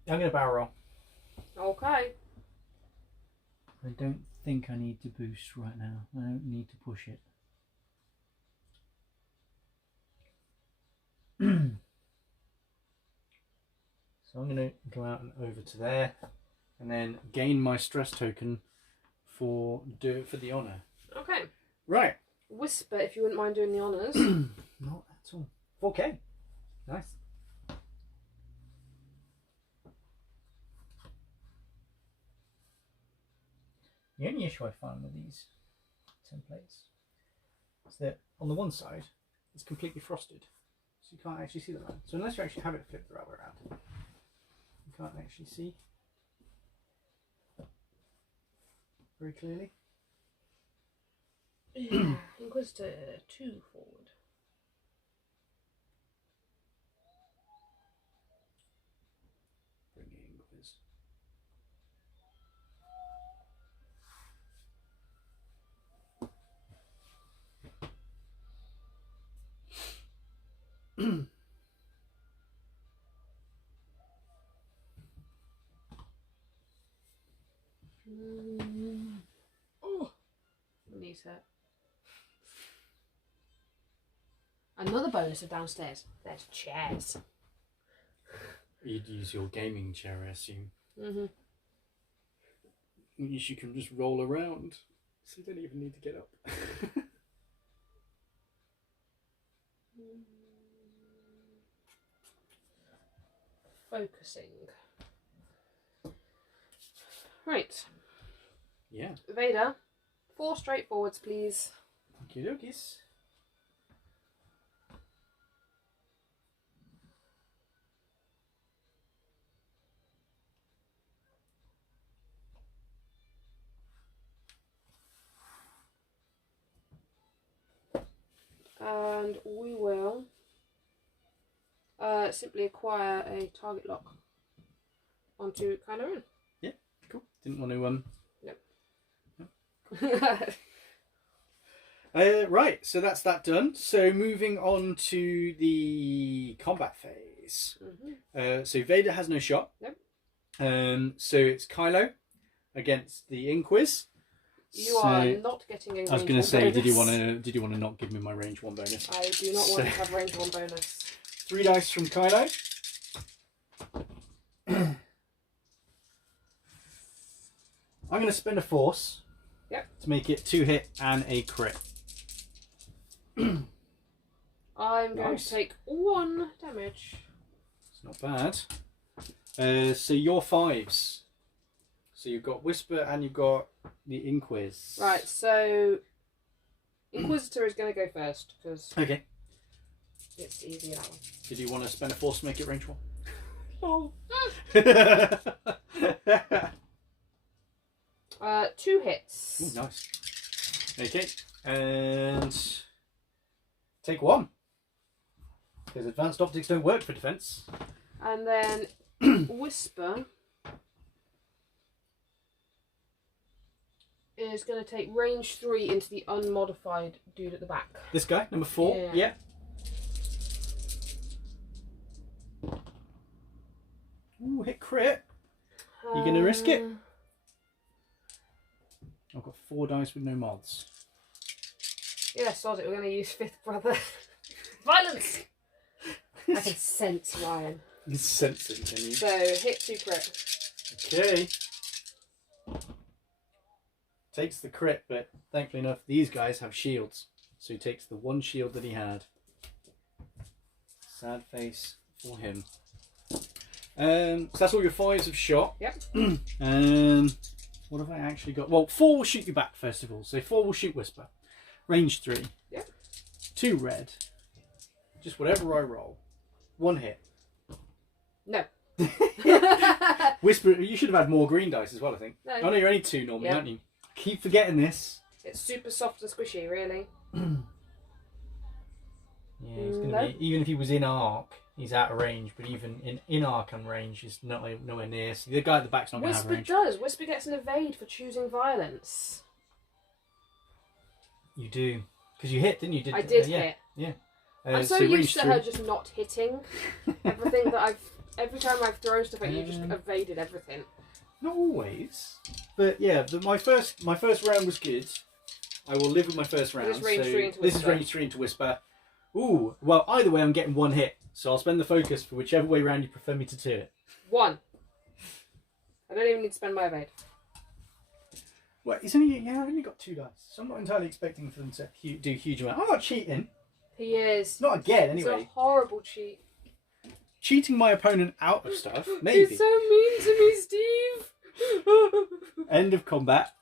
I'm going to barrel roll. Okay. I don't think I need to boost right now. I don't need to push it. So I'm going to go out and over to there, and then gain my stress token for the honour. Okay. Right. Whisper if you wouldn't mind doing the honours. Not at all. 4K. Nice. The only issue I find with these templates is that on the one side it's completely frosted, so you can't actually see the line. So unless you actually have it flipped the right way around, you can't actually see very clearly. Inquisitor 2 forward. Bring in Inquis. Oh, my knees hurt. Another bonus of downstairs. There's chairs. You'd use your gaming chair, I assume. Mm-hmm. You can just roll around, so you don't even need to get up. Focusing. Right. Yeah. Vader, 4 straight forwards, please. Okie dokies. And we will Simply acquire a target lock onto Kylo Ren. Yeah, cool. Didn't want to Yep. Right, so that's that done. So moving on to the combat phase. So Vader has no shot. Yep. So it's Kylo against the Inquis. You are not getting a range. I was going to say, bonus. did you want to not give me my range 1 bonus? I do not want to have range 1 bonus. 3 dice from Kylo. I'm going to spend a force. Yep. To make it 2 hit and a crit. I'm going to take 1 damage. It's not bad. So your 5s. So you've got Whisper and you've got the Inquis. Right, so Inquisitor is going to go first because Okay. it's easy that one. Did you want to spend a force to make it range 1? Oh. 2 hits. Ooh, nice. Okay. And take 1. Because advanced optics don't work for defense. And then Whisper is going to take range 3 into the unmodified dude at the back. This guy, number 4. Yeah. Ooh, hit crit. You going to risk it? I've got 4 dice with no mods. Yeah, sod it. We're going to use 5th brother. Violence! I can sense Ryan. You sense it, can you? So, hit 2 crit. Okay. Takes the crit, but thankfully enough, these guys have shields. So he takes the 1 shield that he had. Sad face for him. So that's all your 5s of shot. Yep. What have I actually got? Well, 4 will shoot you back, first of all. So 4 will shoot Whisper. Range 3. Yep. 2 red. Just whatever I roll. 1 hit. No. Whisper, you should have had more green dice as well, I think. No. Oh no, you're only 2 normally, Yep. aren't you? Keep forgetting this. It's super soft and squishy, really. Yeah, he's gonna be. Even if he was in arc, he's out of range. But even in arc and range, he's nowhere near. So the guy at the back's not gonna have Whisper range. does. Whisper gets an evade for choosing violence. You do, because you hit, didn't you? I did yeah. hit. Yeah. I'm so used to her just not hitting everything that every time I've thrown stuff at you, just evaded everything. Not always, but yeah. My first round was good. I will live with my first round. This is range 3 into This is Whisper. range 3 into Whisper. Ooh, well, either way, I'm getting 1 hit. So I'll spend the focus for whichever way round you prefer me to do it. 1. I don't even need to spend my evade. Well, I've only got 2 dice, so I'm not entirely expecting for them to do huge amount. I'm not cheating. He is. Not again, It's anyway. a horrible cheat. Cheating my opponent out of stuff, maybe. He's so mean to me, Steve. End of combat.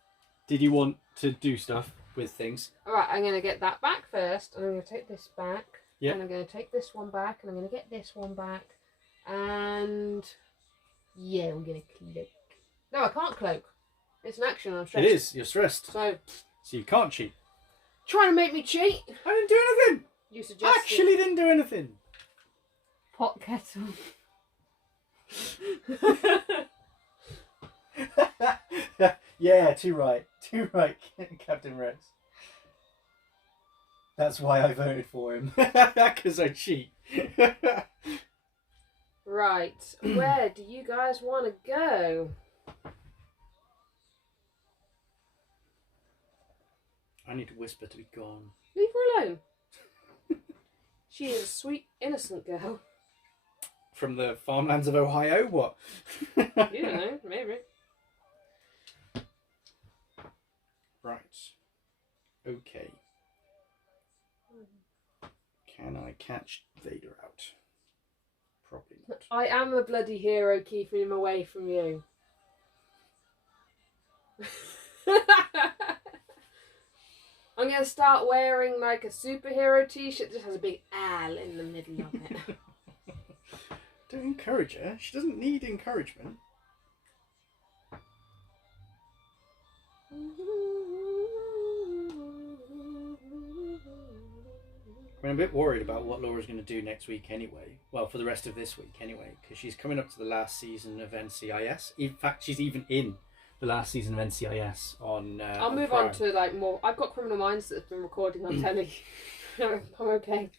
Did you want to do stuff with things? Alright, I'm going to get that back first, and I'm going to take this back. Yep. And I'm going to take this one back, and I'm going to get this one back. And yeah, we're going to cloak. No, I can't cloak. It's an action, I'm stressed. It is. You're stressed. So you can't cheat. trying to make me cheat? I didn't do anything. You suggested. Actually didn't do anything. Pot kettle. Yeah, too right, Captain Rex. That's why I voted for him, because I cheat. Right, where do you guys want to go? I need to Whisper to be gone. Leave her alone. She is a sweet, innocent girl. From the farmlands of Ohio, what? You don't know, maybe. Right. Okay. Can I catch Vader out? Probably not. I am a bloody hero keeping him away from you. I'm going to start wearing like a superhero t-shirt that just has a big L in the middle of it. Don't encourage her. She doesn't need encouragement. I'm a bit worried about what Laura's going to do next week anyway. Well, for the rest of this week anyway, because she's coming up to the last season of NCIS. In fact, she's even in the last season of NCIS on. I'll move on to like more. I've got Criminal Minds that have been recording on telly. I'm okay.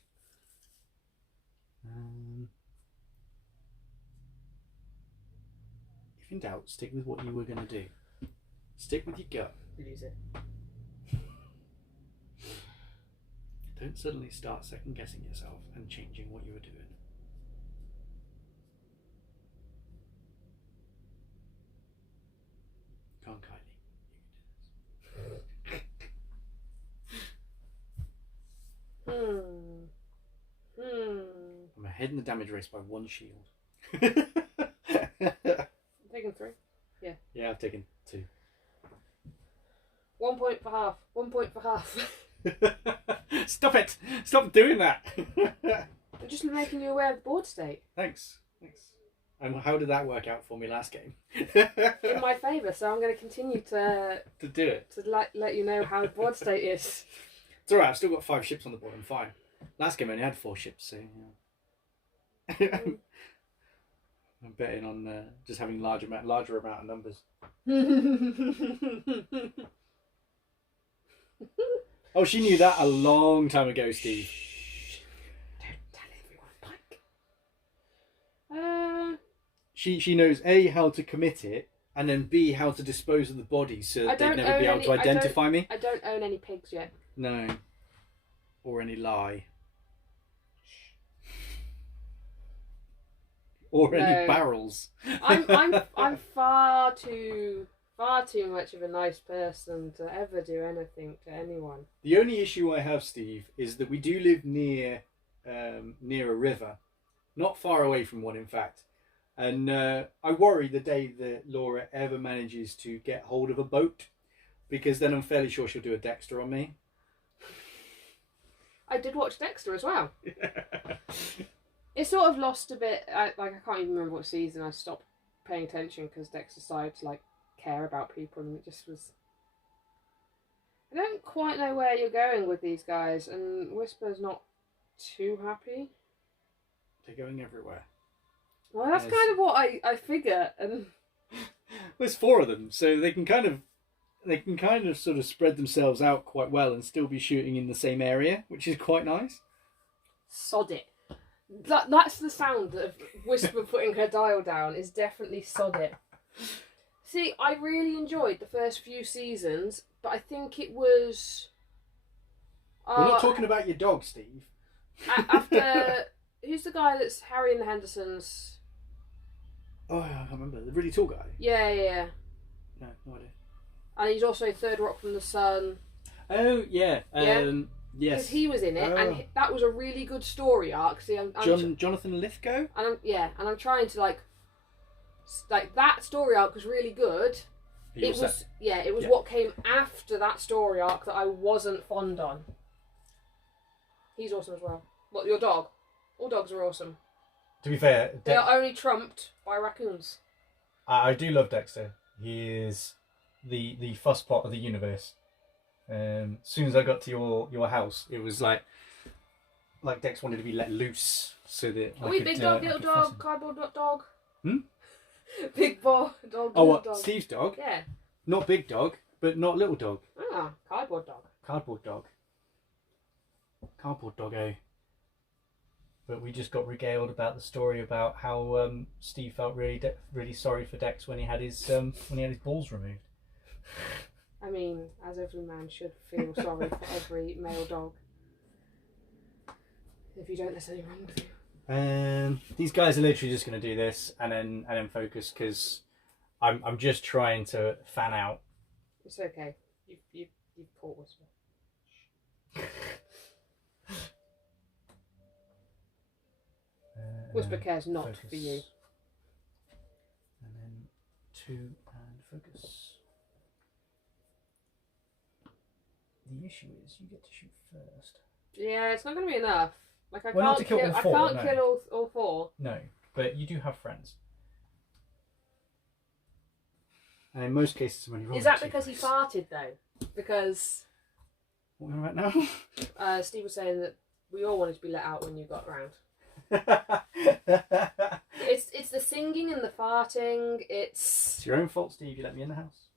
If in doubt, stick with what you were going to do. Stick with your gut. Lose it. Don't suddenly start second guessing yourself and changing what you were doing. Come on, Kylie. I'm ahead in the damage race by 1 shield. Taking 3. Yeah. Yeah, I've taken 2. 1 point for half. 1 point for half. Stop it! Stop doing that! I'm just making you aware of the board state. Thanks. And how did that work out for me last game? In my favour, so I'm going to continue to do it. To let you know how the board state is. It's alright, I've still got 5 ships on the board, I'm fine. Last game I only had 4 ships, so yeah. I'm betting on just having larger amount of numbers. Oh, she knew that a long time ago, Steve. Shh. Don't tell everyone, Mike. She knows A, how to commit it, and then B, how to dispose of the bodies so that they'd never be able to identify me. I don't own any pigs yet. No. Or any lie. Or any barrels. I'm far too much of a nice person to ever do anything to anyone. The only issue I have, Steve, is that we do live near a river, not far away from one, in fact. And I worry the day that Laura ever manages to get hold of a boat, because then I'm fairly sure she'll do a Dexter on me. I did watch Dexter as well. It sort of lost a bit. I can't even remember what season I stopped paying attention because Dexter started to care about people, and it just was. I don't quite know where you're going with these guys, and Whisper's not too happy. They're going everywhere. Well, that's kind of what I figure, and there's 4 of them, so they can kind of sort of spread themselves out quite well and still be shooting in the same area, which is quite nice. Sod it. That's the sound of Whisper putting her dial down, is definitely sod it. See, I really enjoyed the first few seasons, but I think it was... We're not talking about your dog, Steve. After... Who's the guy that's Harry and the Hendersons? Oh, I can't remember. The really tall guy? Yeah. No idea. And he's also Third Rock from the Sun. Oh, yeah. Yes. Because he was in it, and that was a really good story arc. See, Jonathan Lithgow? And I'm trying to that story arc was really good. It was what came after that story arc that I wasn't fond on. He's awesome as well. What, your dog? All dogs are awesome. To be fair, they are only trumped by raccoons. I do love Dexter. He is the fuss pot of the universe. As soon as I got to your house, it was like Dex wanted to be let loose, so that big dog, little dog, cardboard dog. Hmm? Big dog, dog. Oh, what? Dog. Steve's dog? Yeah. Not big dog, but not little dog. Ah, cardboard dog. Cardboard dog. Cardboard doggo. But we just got regaled about the story about how Steve felt really sorry for Dex when he had his balls removed. I mean, as every man should feel sorry for every male dog. If you don't, there's something wrong with you. These guys are literally just going to do this and then focus, because I'm just trying to fan out. It's okay. You've caught Whisper. Whisper cares not focus. for you. And then 2 and focus. The issue is you get to shoot first. Yeah, it's not going to be enough. I Not to kill all 4, I can't kill all 4. No, but you do have friends. And in most cases, when you is that because he farted though? Because what are we at now? Steve was saying that We all wanted to be let out when you got round. It's the singing and the farting. It's your own fault, Steve. You let me in the house.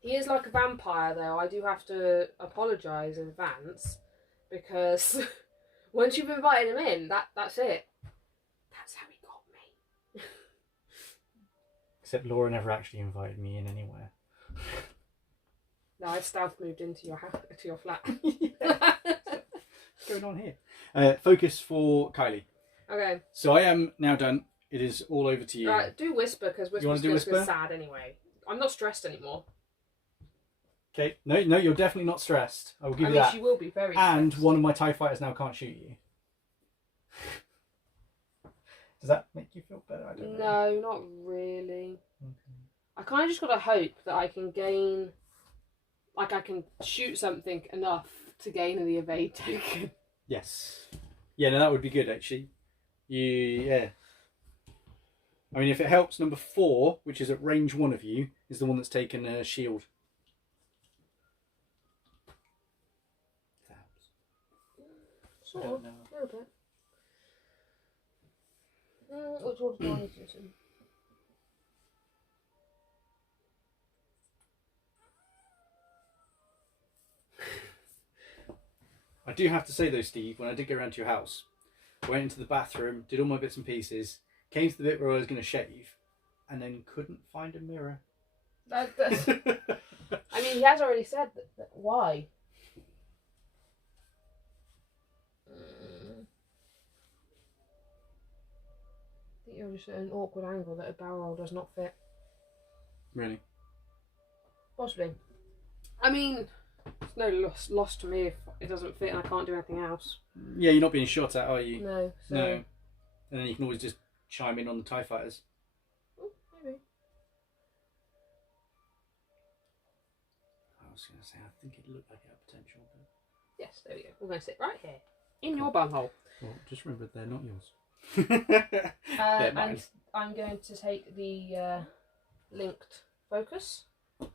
He is like a vampire, though. I do have to apologise in advance because once you've invited him in, that's it. That's how he got me. Except Laura never actually invited me in anywhere. No, I stealth moved into your house, to your flat. What's going on here? Focus for Kylie. Okay. So I am now done. It is all over to you. Right, do whisper because whisper's do just whisper? sad anyway. I'm not stressed anymore. Okay. No, you're definitely not stressed. I will give you that. She will be very And stressed. one of my TIE fighters now can't shoot you. Does that make you feel better? I don't know. No, not really. Okay. I kind of just got to hope that I can gain... Like, I can shoot something enough to gain the evade token. Yes. Yeah, no, that would be good, actually. Yeah. I mean, if it helps, number 4, which is at range 1 of you, is the one that's taken a shield. Sort of. A little bit. Which order do I need to use in? I do have to say, though, Steve, when I did go around to your house, I went into the bathroom, did all my bits and pieces, came to the bit where I was going to shave, and then couldn't find a mirror. That's... I mean, he has already said that. Why? I think you're just at an awkward angle that a barrel roll does not fit. Really? Possibly. I mean, it's no loss to me if it doesn't fit and I can't do anything else. Yeah, you're not being shot at, are you? No. So... No. And then you can always just chime in on the TIE fighters. Oh, maybe. I was going to say, I think it looked like it had potential. But... Yes, there we go. We're going to sit right here. In your bumhole. Well, just remember, they're not yours. And I'm going to take the linked focus.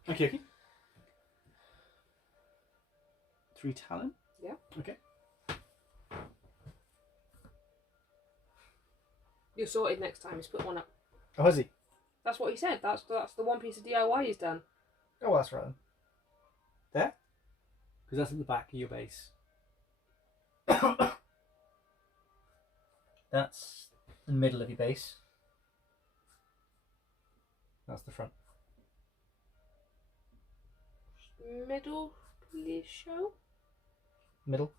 Okay. 3 talent? Yeah. Okay. You're sorted next time. He's put one up. Oh, has he? That's what he said. That's the one piece of DIY he's done. Oh, that's right. There? Because that's at the back of your base. That's the middle of your base. That's the front. Middle, please show. Middle.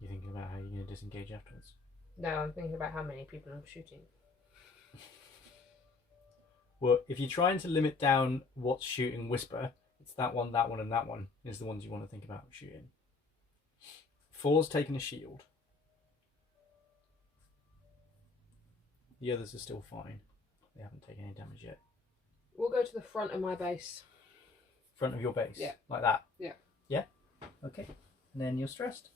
You thinking about how you're going to disengage afterwards? No, I'm thinking about how many people I'm shooting. Well, if you're trying to limit down what's shooting Whisper, it's that one, and that one is the ones you want to think about shooting. 4's taking a shield. The others are still fine. They haven't taken any damage yet. We'll go to the front of my base. Front of your base? Yeah. Like that? Yeah. Yeah? Okay. And then you're stressed.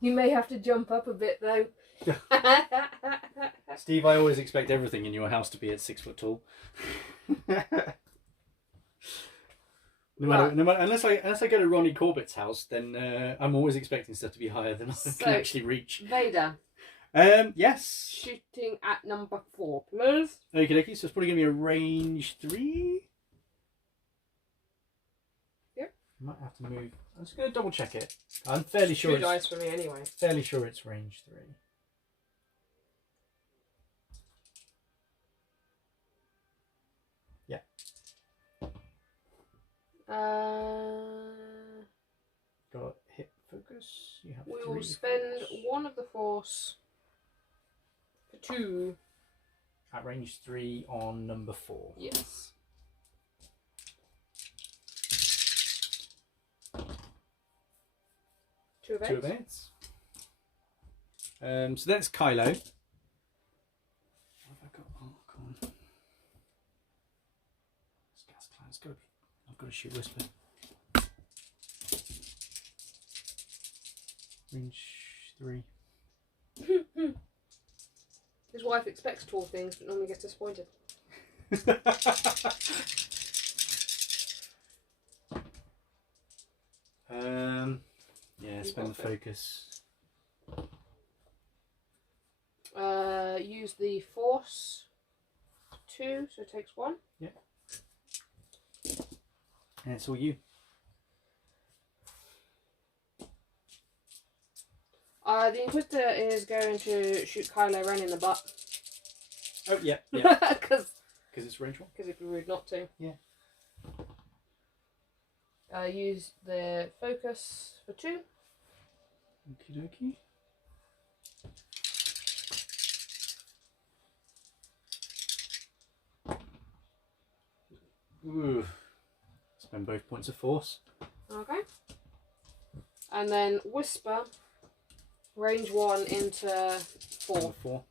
You may have to jump up a bit though. Steve, I always expect everything in your house to be at 6 foot tall. Unless I go to Ronnie Corbett's house, then I'm always expecting stuff to be higher than I can actually reach. Vader. Yes. Shooting at number 4, please. Okie dokie, so it's probably going to be a range 3. Yep. Might have to move. I'm just going to double check it. I'm fairly sure 2 dice for me anyway. Fairly sure it's range 3. Yeah. Got hit focus. You have We 3 will spend focus. 1 of the force for 2. At range 3 on number 4. Yes. Two events. So that's Kylo. What have I got? Oh, come on. This gas cloud's got to be. I've got to shoot Whisper. Range 3. His wife expects tall things, but normally gets disappointed. spend the focus. Use the force 2, so it takes 1. Yeah. And it's all you. The Inquisitor is going to shoot Kylo Ren in the butt. Oh, yeah. Because Because it's range 1. it'd be rude not to. Yeah. Use the focus for 2. Okie dokie. Ooh. Spend both points of force. Okay. And then Whisper, range 1 into 4. Number 4.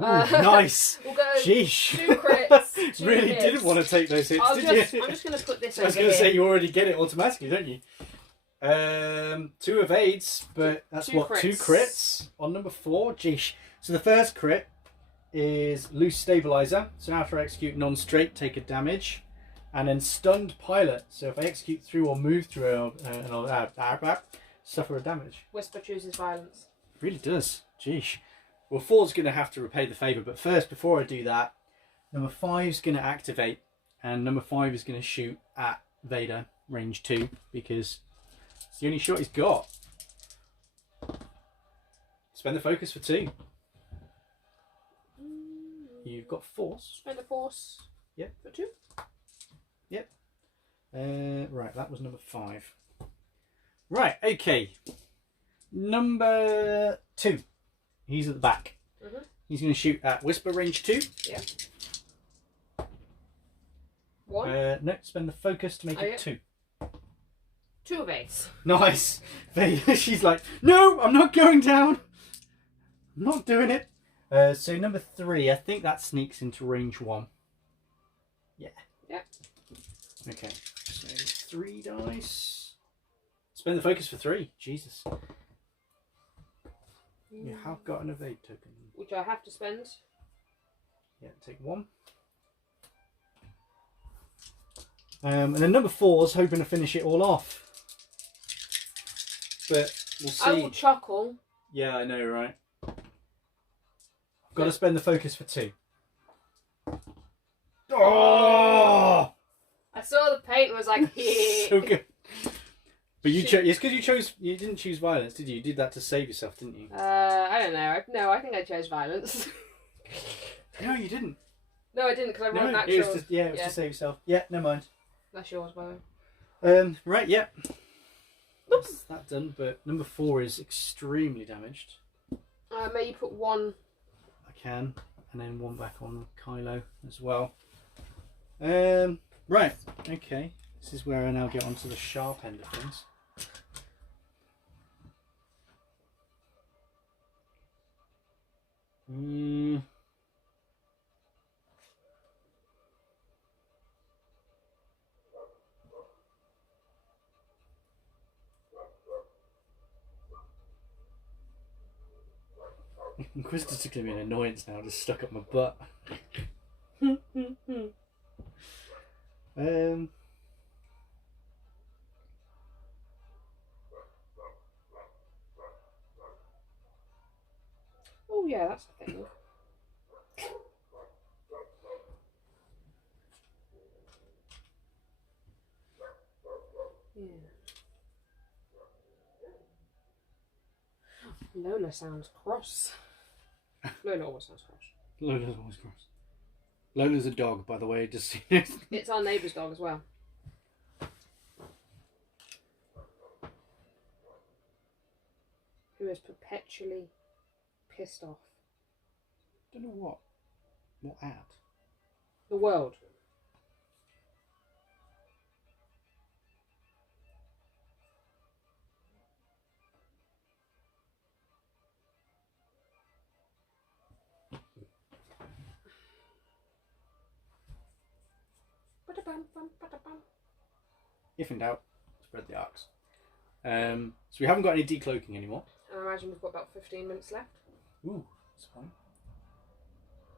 Ooh, nice! We'll go Sheesh. 2 crits, 2 really hits. didn't want to take those hits, did you? I'm just going to put this I was over going to here. say, you already get it automatically, don't you? 2 evades, but that's 2 what, crits. 2 crits on number 4? Jeesh. So the first crit is loose stabilizer. So after I execute non-straight, take a damage. And then stunned pilot. So if I execute through or move through, suffer a damage. Whisper chooses violence. It really does. Jeesh. Well, 4's going to have to repay the favour. But first, before I do that, number 5's going to activate. And number 5 is going to shoot at Vader, range 2. Because it's the only shot he's got. Spend the focus for 2. You've got force. Spend the force. Yep. For 2. Yep. Right, that was number 5. Right, okay. Number 2. He's at the back. Mm-hmm. He's going to shoot at Whisper, range 2. Yeah. 1. No, spend the focus to make it yeah. 2. 2 evades. Nice. She's like, no, I'm not going down. I'm not doing it. So number 3, I think that sneaks into range 1. Yeah. Yep. Okay. So 3 dice. Spend the focus for 3. Jesus. You have got an evade token. Which I have to spend. Yeah, take 1. And then number 4's hoping to finish it all off. But we'll see. I will chuckle. Yeah, I know, right? I've got to spend the focus for 2. Oh! I saw the paint and was like, So good. But you chose. It's because you didn't choose violence, did you? You did that to save yourself, didn't you? I don't know. No, I think I chose violence. No, you didn't. No, I didn't because I rolled No, natural. it was to save yourself. Yeah, never mind. That's yours, by the way. Right, yeah. That's that done. But number 4 is extremely damaged. May you put 1. I can, and then 1 back on Kylo as well. Right, okay. This is where I now get onto the sharp end of things. Inquisitor's going to be an annoyance now, just stuck up my butt. Oh yeah, that's the thing. Yeah. Lola sounds cross. Lola always sounds cross. Lola's always cross. Lola's a dog, by the way, just It's our neighbour's dog as well. Who is perpetually pissed off. don't know what. What at? The world. If in doubt, spread the arcs. So we haven't got any decloaking anymore. I imagine we've got about 15 minutes left. Ooh, that's fine.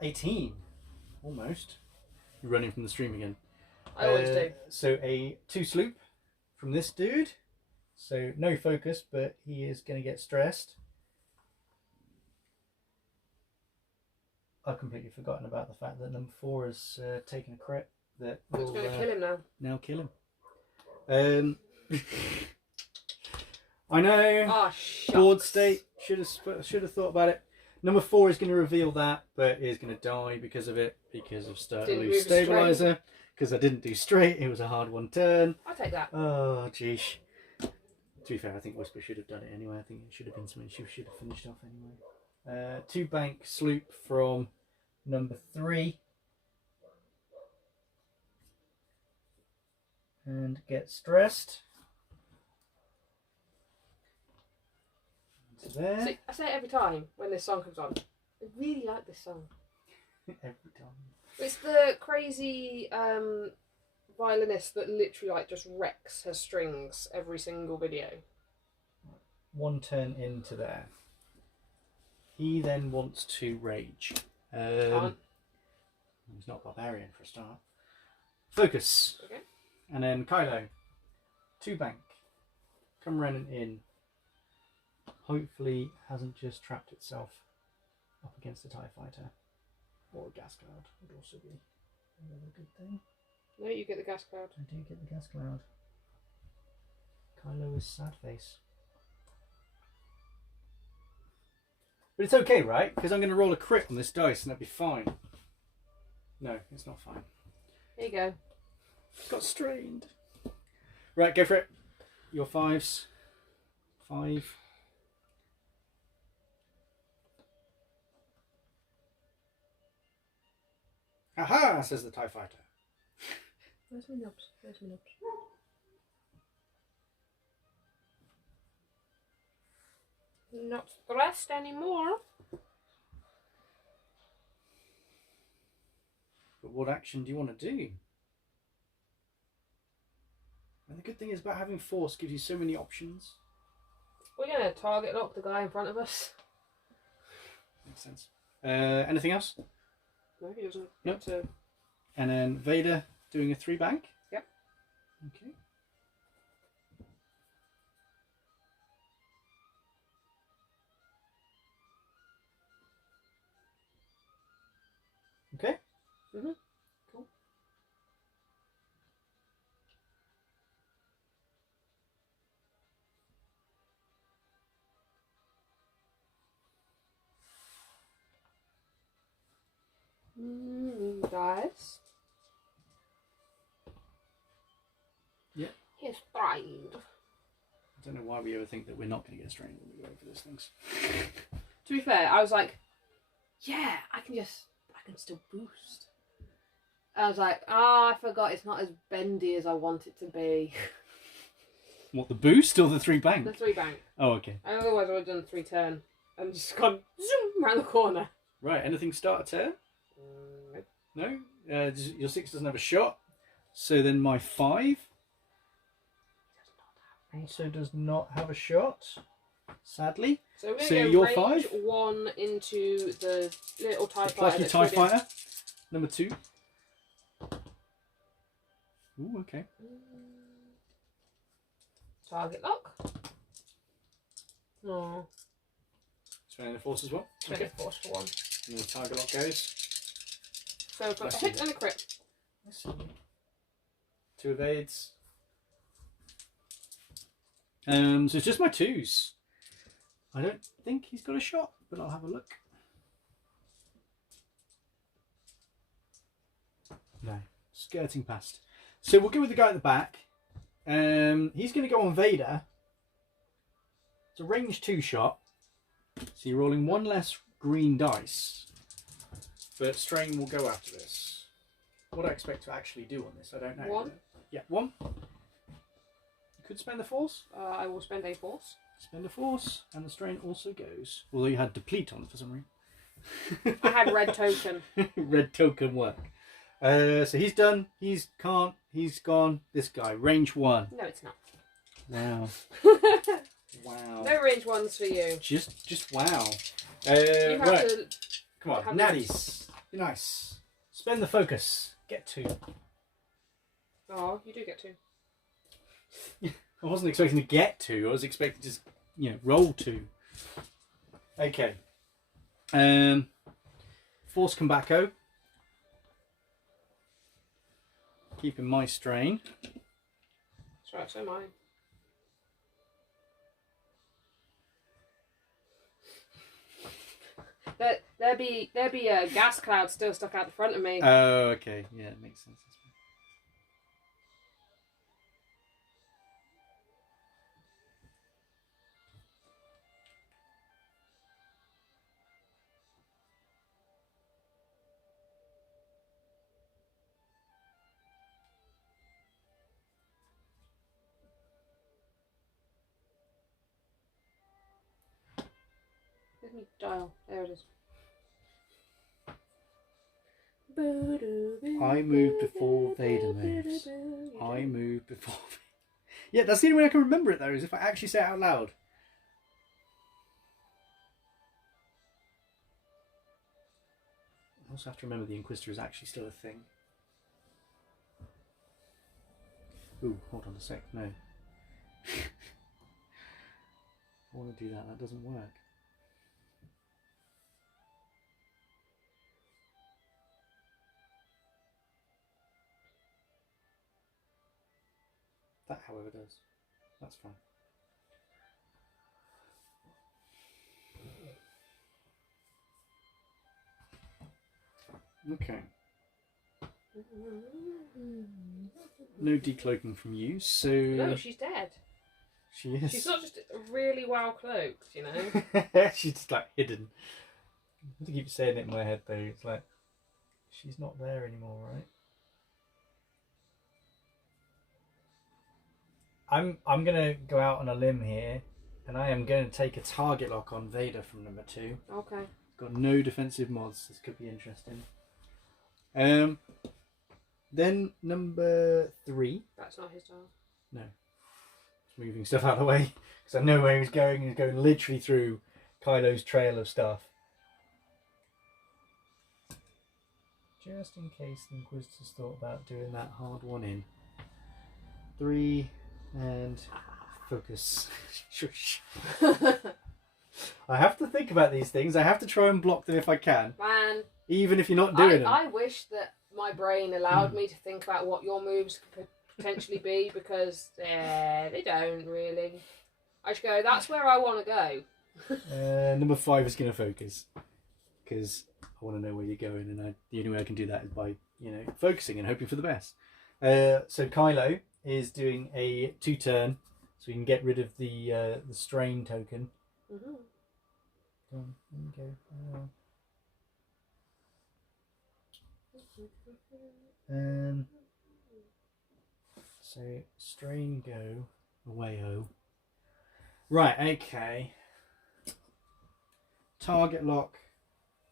18. Almost. You're running from the stream again. I always do. So a 2 sloop from this dude. So no focus, but he is going to get stressed. I've completely forgotten about the fact that number 4 has taken a crit that It's will going to kill him now. now kill him. I know. Ah, shucks. Board state. Should have thought about it. Number 4 is going to reveal that, but is going to die because of it, because of Didn't loose move stabilizer. Because I didn't do straight. It was a hard 1 turn. I'll take that. Oh, jeez. To be fair, I think Whisper should have done it anyway. I think it should have been something she should have finished off anyway. 2 bank sloop from number 3. And get stressed. Into there. See, I say it every time when this song comes on. I really like this song. Every time. It's the crazy violinist that literally like just wrecks her strings every single video. 1 turn into there. He then wants to rage. Can't. He's not barbarian for a start. Focus. Okay. And then Kylo. 2 bank. Come running in. Hopefully hasn't just trapped itself up against a TIE fighter. Or a gas cloud would also be another good thing. No, you get the gas cloud. I do get the gas cloud. Kylo is sad face. But it's okay, right? Because I'm going to roll a crit on this dice and that'd be fine. No, it's not fine. Here you go. Got strained. Right, go for it. Your 5s. 5. Aha, says the TIE fighter. Where's my nubs? Where's my nubs? Not stressed anymore. But what action do you want to do? And the good thing is about having force gives you so many options. We're going to target lock the guy in front of us. Makes sense. Anything else? No, he doesn't. Nope. So, And then Vader doing a 3 bank? Yep. Okay. Okay. mhm. Cool. Dice. Yeah. He's strained. I don't know why we ever think that we're not going to get strained when we go over these things. To be fair, I was like, yeah, I can still boost. I was like, I forgot it's not as bendy as I want it to be. What, the boost or the 3 bank? The 3 bank. Oh, okay. Otherwise I would have done 3 turn and just gone zoom around the corner. Right, anything start a turn? No? Your 6 doesn't have a shot. So then my 5 also does not have a shot, sadly. So we're So going to your range 5? 1 into the little TIE The fighter. plucky that's TIE within- fighter. Number 2. Ooh, okay. Target lock. Oh, Spending the force as well. okay. Okay. Force for 1. And the target lock goes. So I've got a I see hit that. and a crit. I see. 2 evades. So it's just my 2s. I don't think he's got a shot, but I'll have a look. No, skirting past. So we'll go with the guy at the back. He's going to go on Vader. It's a range 2 shot. So you're rolling 1 less green dice. But strain will go after this. What I expect to actually do on this, I don't know. 1. Yeah, 1. You could spend the force. I will spend a force. Spend a force, and the strain also goes. Although you had deplete on for some reason. I had red token. Red token work. So he's done. He's can't. He's gone. This guy, range 1. No, it's not. Wow. Wow. No range 1s for you. Just wow. You have Right. to. Come on, have natties. Be nice. Spend the focus. Get 2. Oh, you do get 2. I wasn't expecting to get 2. I was expecting to just, roll 2. Okay. Force Combacco. Keeping my strain. That's right, so am I. There be a gas cloud still stuck out the front of me. Oh, okay. Yeah, it makes sense. Let me dial. There it is. I move before Vader moves. I move before... Yeah, that's the only way I can remember it, though, is if I actually say it out loud. I also have to remember the Inquisitor is actually still a thing. Ooh, hold on a sec. No. I want to do that. That doesn't work. That, however, does. That's fine. Okay. No decloaking from you, so... No, she's dead. She is. She's not just really well cloaked, you know? She's just, like, hidden. I have to keep saying it in my head, though. It's like, she's not there anymore, right? I'm going to go out on a limb here, and I am going to take a target lock on Vader from number 2. Okay. Got no defensive mods. This could be interesting. Then number 3. That's not his dial. No. Just moving stuff out of the way because I know where he was going. He was going literally through Kylo's trail of stuff. Just in case the Inquisitors thought about doing that hard one in. 3 and focus. Shush. I have to think about these things. I have to try and block them if I can. Man. Even if you're not doing them. I wish that my brain allowed me to think about what your moves could potentially be, because they don't really. I just go, that's where I want to go. Number 5 is going to focus. Because I want to know where you're going, and the only way I can do that is by, focusing and hoping for the best. So Kylo is doing a 2-turn, so we can get rid of the strain token. Mm-hmm. Go on, there you go. So strain go away-o. Right, okay. Target lock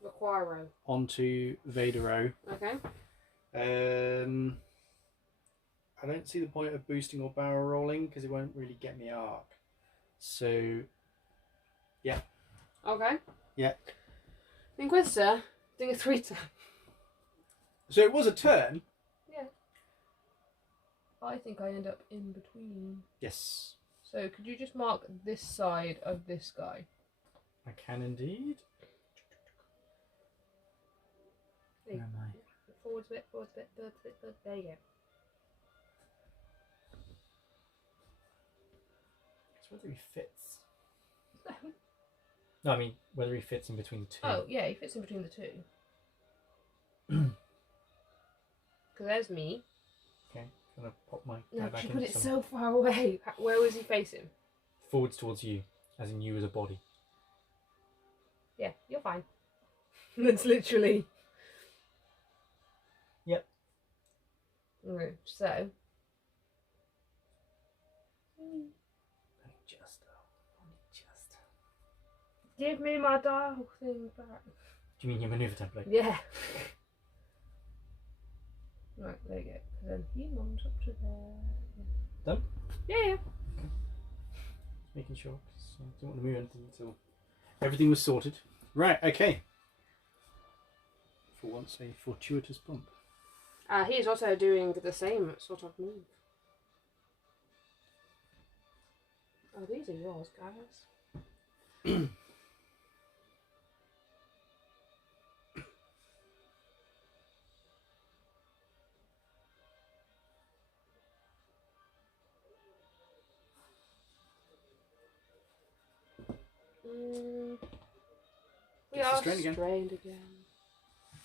Requiro. onto Vader-o. Okay. I don't see the point of boosting or barrel rolling because it won't really get me arc. So, yeah. Okay. Yeah. Inquisitor doing a 3-turn. So it was a turn. Yeah. I think I end up in between. Yes. So could you just mark this side of this guy? I can indeed. Hey. Where am I? Forwards a bit, there you go. It's whether he fits. No, I mean whether he fits in between the 2. Oh, yeah, he fits in between the 2. Because there's me. Okay, I'm going to pop my No, back you in. put it so far away. Where was he facing? Forwards towards you, as in you as a body. Yeah, you're fine. That's literally... Yep. Okay, so... Give me my dial thing back. Do you mean your maneuver template? Yeah. Right, there you go. Then he moves up to there. Done? Yeah, yeah. Okay. Making sure, because I don't want to move anything until everything was sorted. Right, okay. For once, a fortuitous bump. He is also doing the same sort of move. Oh, these are yours, guys. We Gets the are strain again. strained again.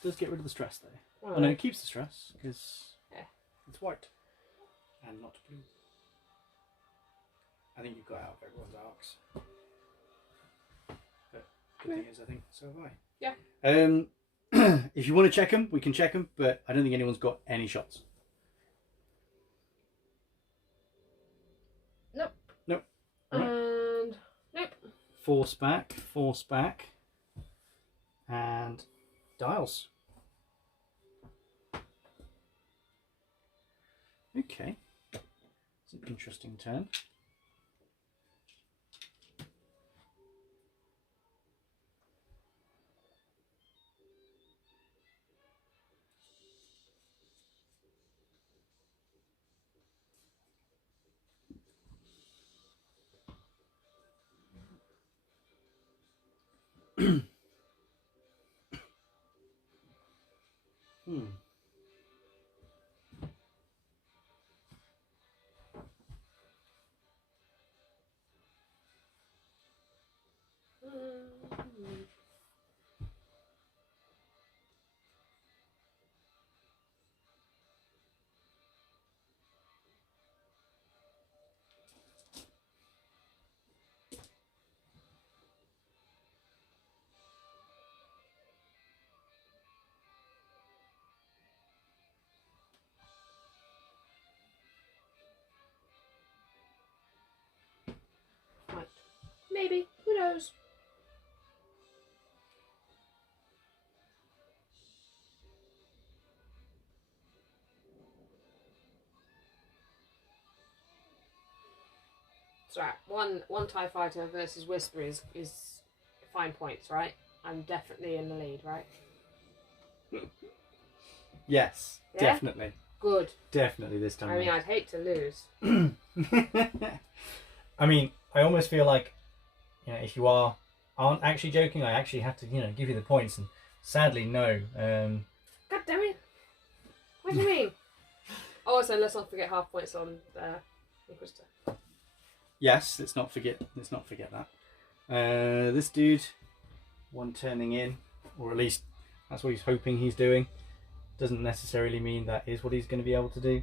Does get rid of the stress though. Oh, Oh no, it keeps the stress because Yeah. it's white and not blue. I think you've got out of everyone's arcs. But good thing is, I think so have I. Yeah. If you want to check them, we can check them, but I don't think anyone's got any shots. Nope. Nope. Right. And nope. Force back, and dials. Okay. It's an interesting turn. Right. Maybe. Who knows? It's right. One TIE fighter versus Whisper is fine points, right? I'm definitely in the lead, right? Yes, Yeah? definitely. Good. Definitely this time. I mean, I'd hate to lose. I mean, I almost feel like, if you aren't actually joking, I actually have to, give you the points. And sadly, no. God damn it! What do you mean? Also, let's not forget half points on Inquisitor. Yes, let's not forget that. This dude, one turning in, or at least that's what he's hoping he's doing. Doesn't necessarily mean that is what he's going to be able to do.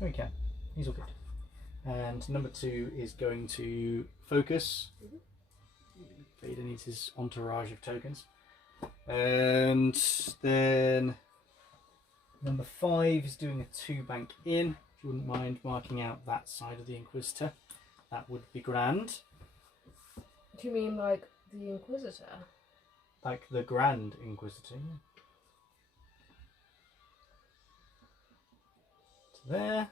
No, he can. He's all good. And number 2 is going to focus. Vader needs his entourage of tokens. And then number 5 is doing a 2 bank in. If you wouldn't mind marking out that side of the Inquisitor, that would be grand. Do you mean like the Inquisitor? Like the Grand Inquisitor. Yeah. To there.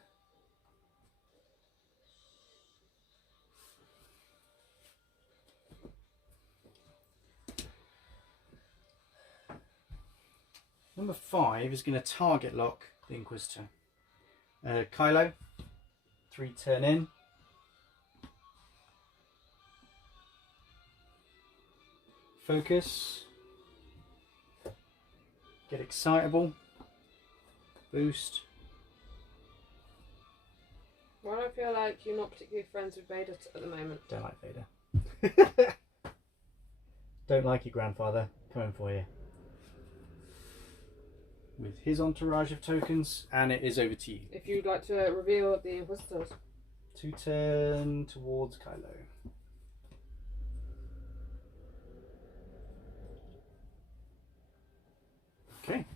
Number 5 is going to target lock the Inquisitor. Kylo, 3 turn in. Focus. Get excitable. Boost. Why do I feel like you're not particularly friends with Vader at the moment? Don't like Vader. Don't like your grandfather. Coming for you. With his entourage of tokens, and it is over to you. If you'd like to reveal the Inquisitors. 2 turn towards Kylo. Okay.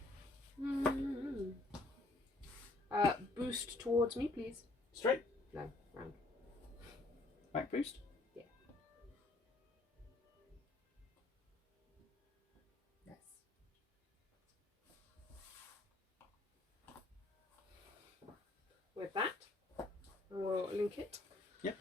Boost towards me, please. Straight. No, round. Back boost. Yeah. Yes. With that, we'll link it. Yep.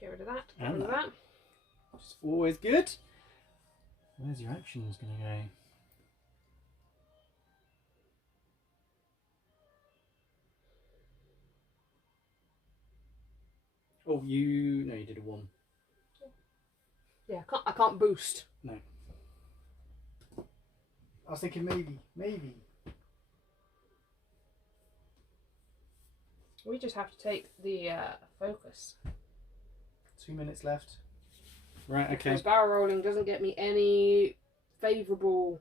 Get rid of that. Get And rid of that. It's always good. Where's your actions going to go? Oh, no, you did a 1. Yeah, I can't boost. No. I was thinking maybe. We just have to take the focus. 2 minutes left. Right, okay. Because barrel rolling doesn't get me any favourableness.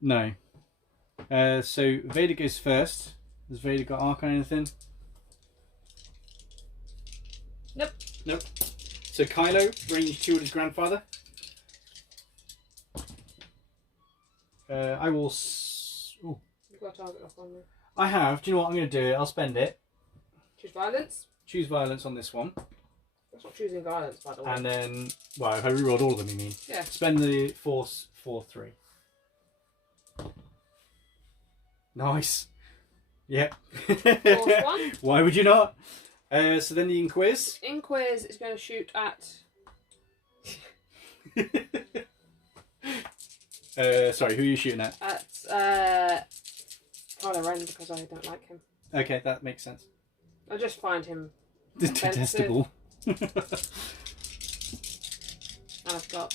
No. So Vader goes first. Has Vader got arc on anything? Nope. Nope. So Kylo, range 2 with his grandfather. I will. Ooh. You've got a target lock on me. I have. Do you know what I'm going to do? I'll spend it. Choose violence. Choose violence on this one. That's not choosing violence, by the way. And then, well, if I rerolled all of them, you mean? Yeah. Spend the force 4/3. Nice. Yep. Force 1. Why would you not? So then the Inquis. Inquis is going to shoot at. Sorry, who are you shooting at? At Kylo Ren because I don't like him. Okay, that makes sense. I just find him Detestable. and I've got.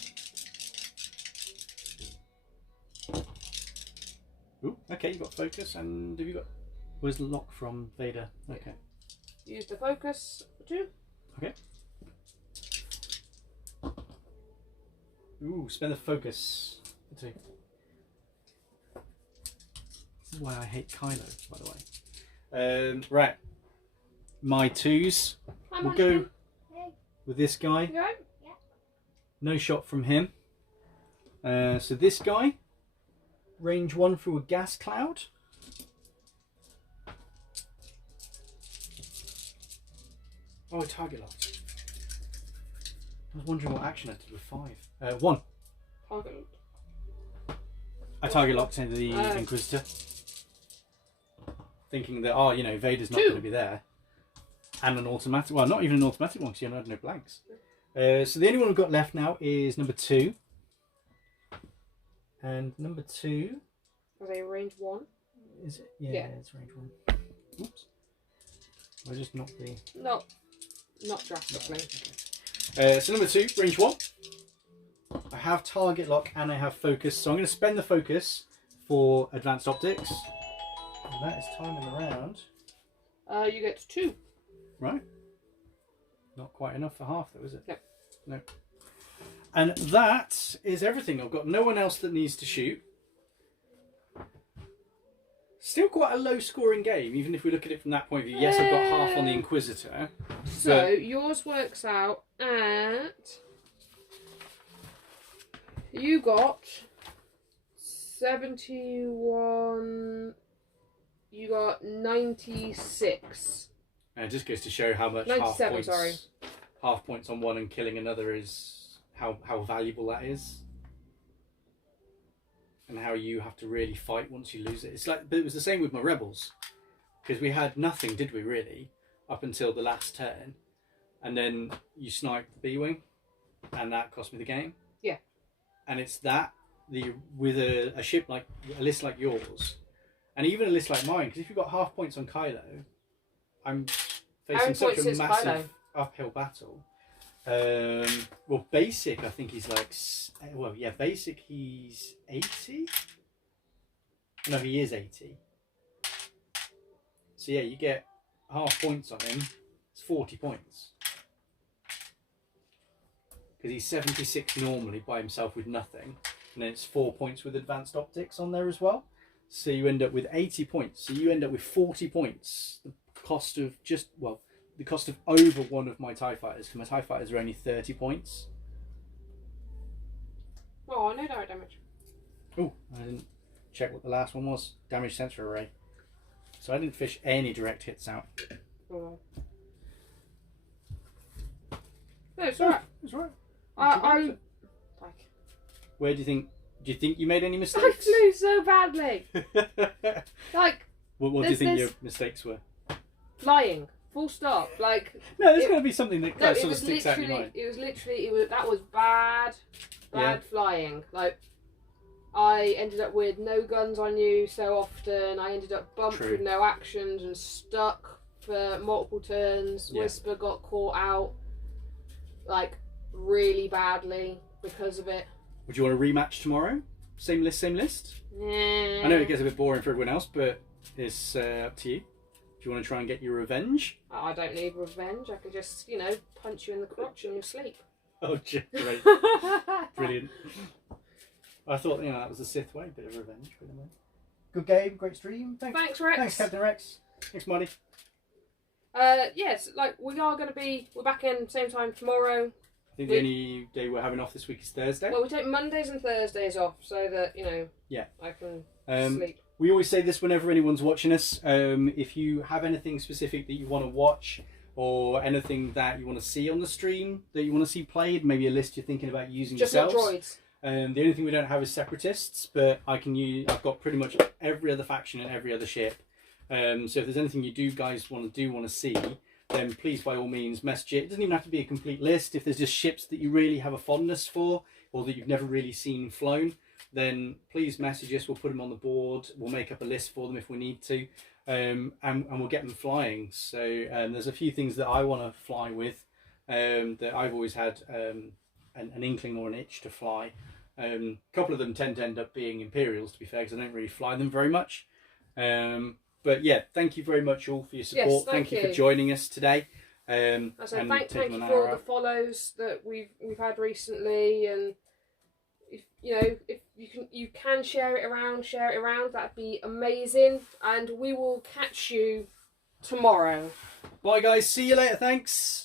Ooh, okay, you got focus, and have you got? Where's the lock from Vader? Okay. Use the focus for 2. Okay. Ooh, spend the focus for 2. This is why I hate Kylo, by the way. Right. My 2s. We'll go with this guy. You go? No shot from him. So this guy, range 1 through a gas cloud. Oh, target lock. I was wondering what action I did with 5. 1. Target. I target locked into the Inquisitor. Thinking that, oh, you know, Vader's not going to be there. And an automatic, well, not even an automatic one because you had no blanks. So the only one we've got left now is number 2. And number 2... Are they range 1? Is it? Yeah, it's range 1. Oops. I just knocked the... No, not drastically. Okay. So number 2, range 1. I have target lock and I have focus. So I'm going to spend the focus for advanced optics. And that is timing the round. You get 2. Right. Not quite enough for half though, is it? No. No. And that is everything. I've got no one else that needs to shoot. Still quite a low scoring game, even if we look at it from that point of view. Yes, I've got half on the Inquisitor. So yours works out at... You got 71... You got 96. And it just goes to show how much 97, half points on one and killing another is how valuable that is, and how you have to really fight once you lose it. It's like, but it was the same with my rebels, because we had nothing, did we really, up until the last turn, and then you sniped the B-wing, and that cost me the game. Yeah. And it's that with a ship like a list like yours, and even a list like mine, because if you've got half points on Kylo, I'm facing such a massive uphill battle. Well, basic, I think he's like, well, yeah, basic, he's 80. No, he is 80. So yeah, you get half points on him. It's 40 points. Because he's 76 normally by himself with nothing, and then it's 4 points with advanced optics on there as well. So you end up with 80 points. So you end up with 40 points. The cost of just, well, the cost of over one of my TIE fighters, because my TIE fighters are only 30 points. Oh, no direct damage. Oh, I didn't check what the last one was. Damage sensor array. So I didn't fish any direct hits out. Oh. No, it's alright. It's alright. Like, Where do you think you made any I mistakes? flew so badly. Like, what do you think your mistakes were? flying. Full stop. Like No, there's got to be something that no, sort of sticks out in your mind. That was bad flying. Like I ended up with no guns on you so often. I ended up bumped with no actions and stuck for multiple turns. Yeah. Whisper got caught out like really badly because of it. Would you want a rematch tomorrow? Same list, same list? Yeah. I know it gets a bit boring for everyone else, but it's up to you. Do you want to try and get your revenge? I don't need revenge. I could just, punch you in the crotch and you'll sleep. Oh, great. Brilliant. I thought, that was a Sith way, bit of revenge. But anyway. Good game, great stream. Thanks, Rex. Thanks, Captain Rex. Thanks, Marty. Yes, we're back in same time tomorrow. I think the only day we're having off this week is Thursday. Well, we take Mondays and Thursdays off so that, yeah, I can sleep. We always say this whenever anyone's watching us. If you have anything specific that you want to watch or anything that you want to see on the stream that you want to see played, maybe a list you're thinking about using just yourselves. Not droids. The only thing we don't have is separatists, but I've got pretty much every other faction and every other ship. So if there's anything you guys want to see, then please by all means message it. It doesn't even have to be a complete list. If there's just ships that you really have a fondness for or that you've never really seen flown, then please message us. We'll put them on the board. We'll make up a list for them if we need to, and we'll get them flying. So there's a few things that I want to fly with that I've always had an inkling or an itch to fly. A couple of them tend to end up being Imperials, to be fair, because I don't really fly them very much. But yeah, thank you very much all for your support. Yes, thank you for joining us today. Thank you for all the follows that we've had recently, and if you can share it around, that'd be amazing. And we will catch you tomorrow. Bye guys, see you later, thanks.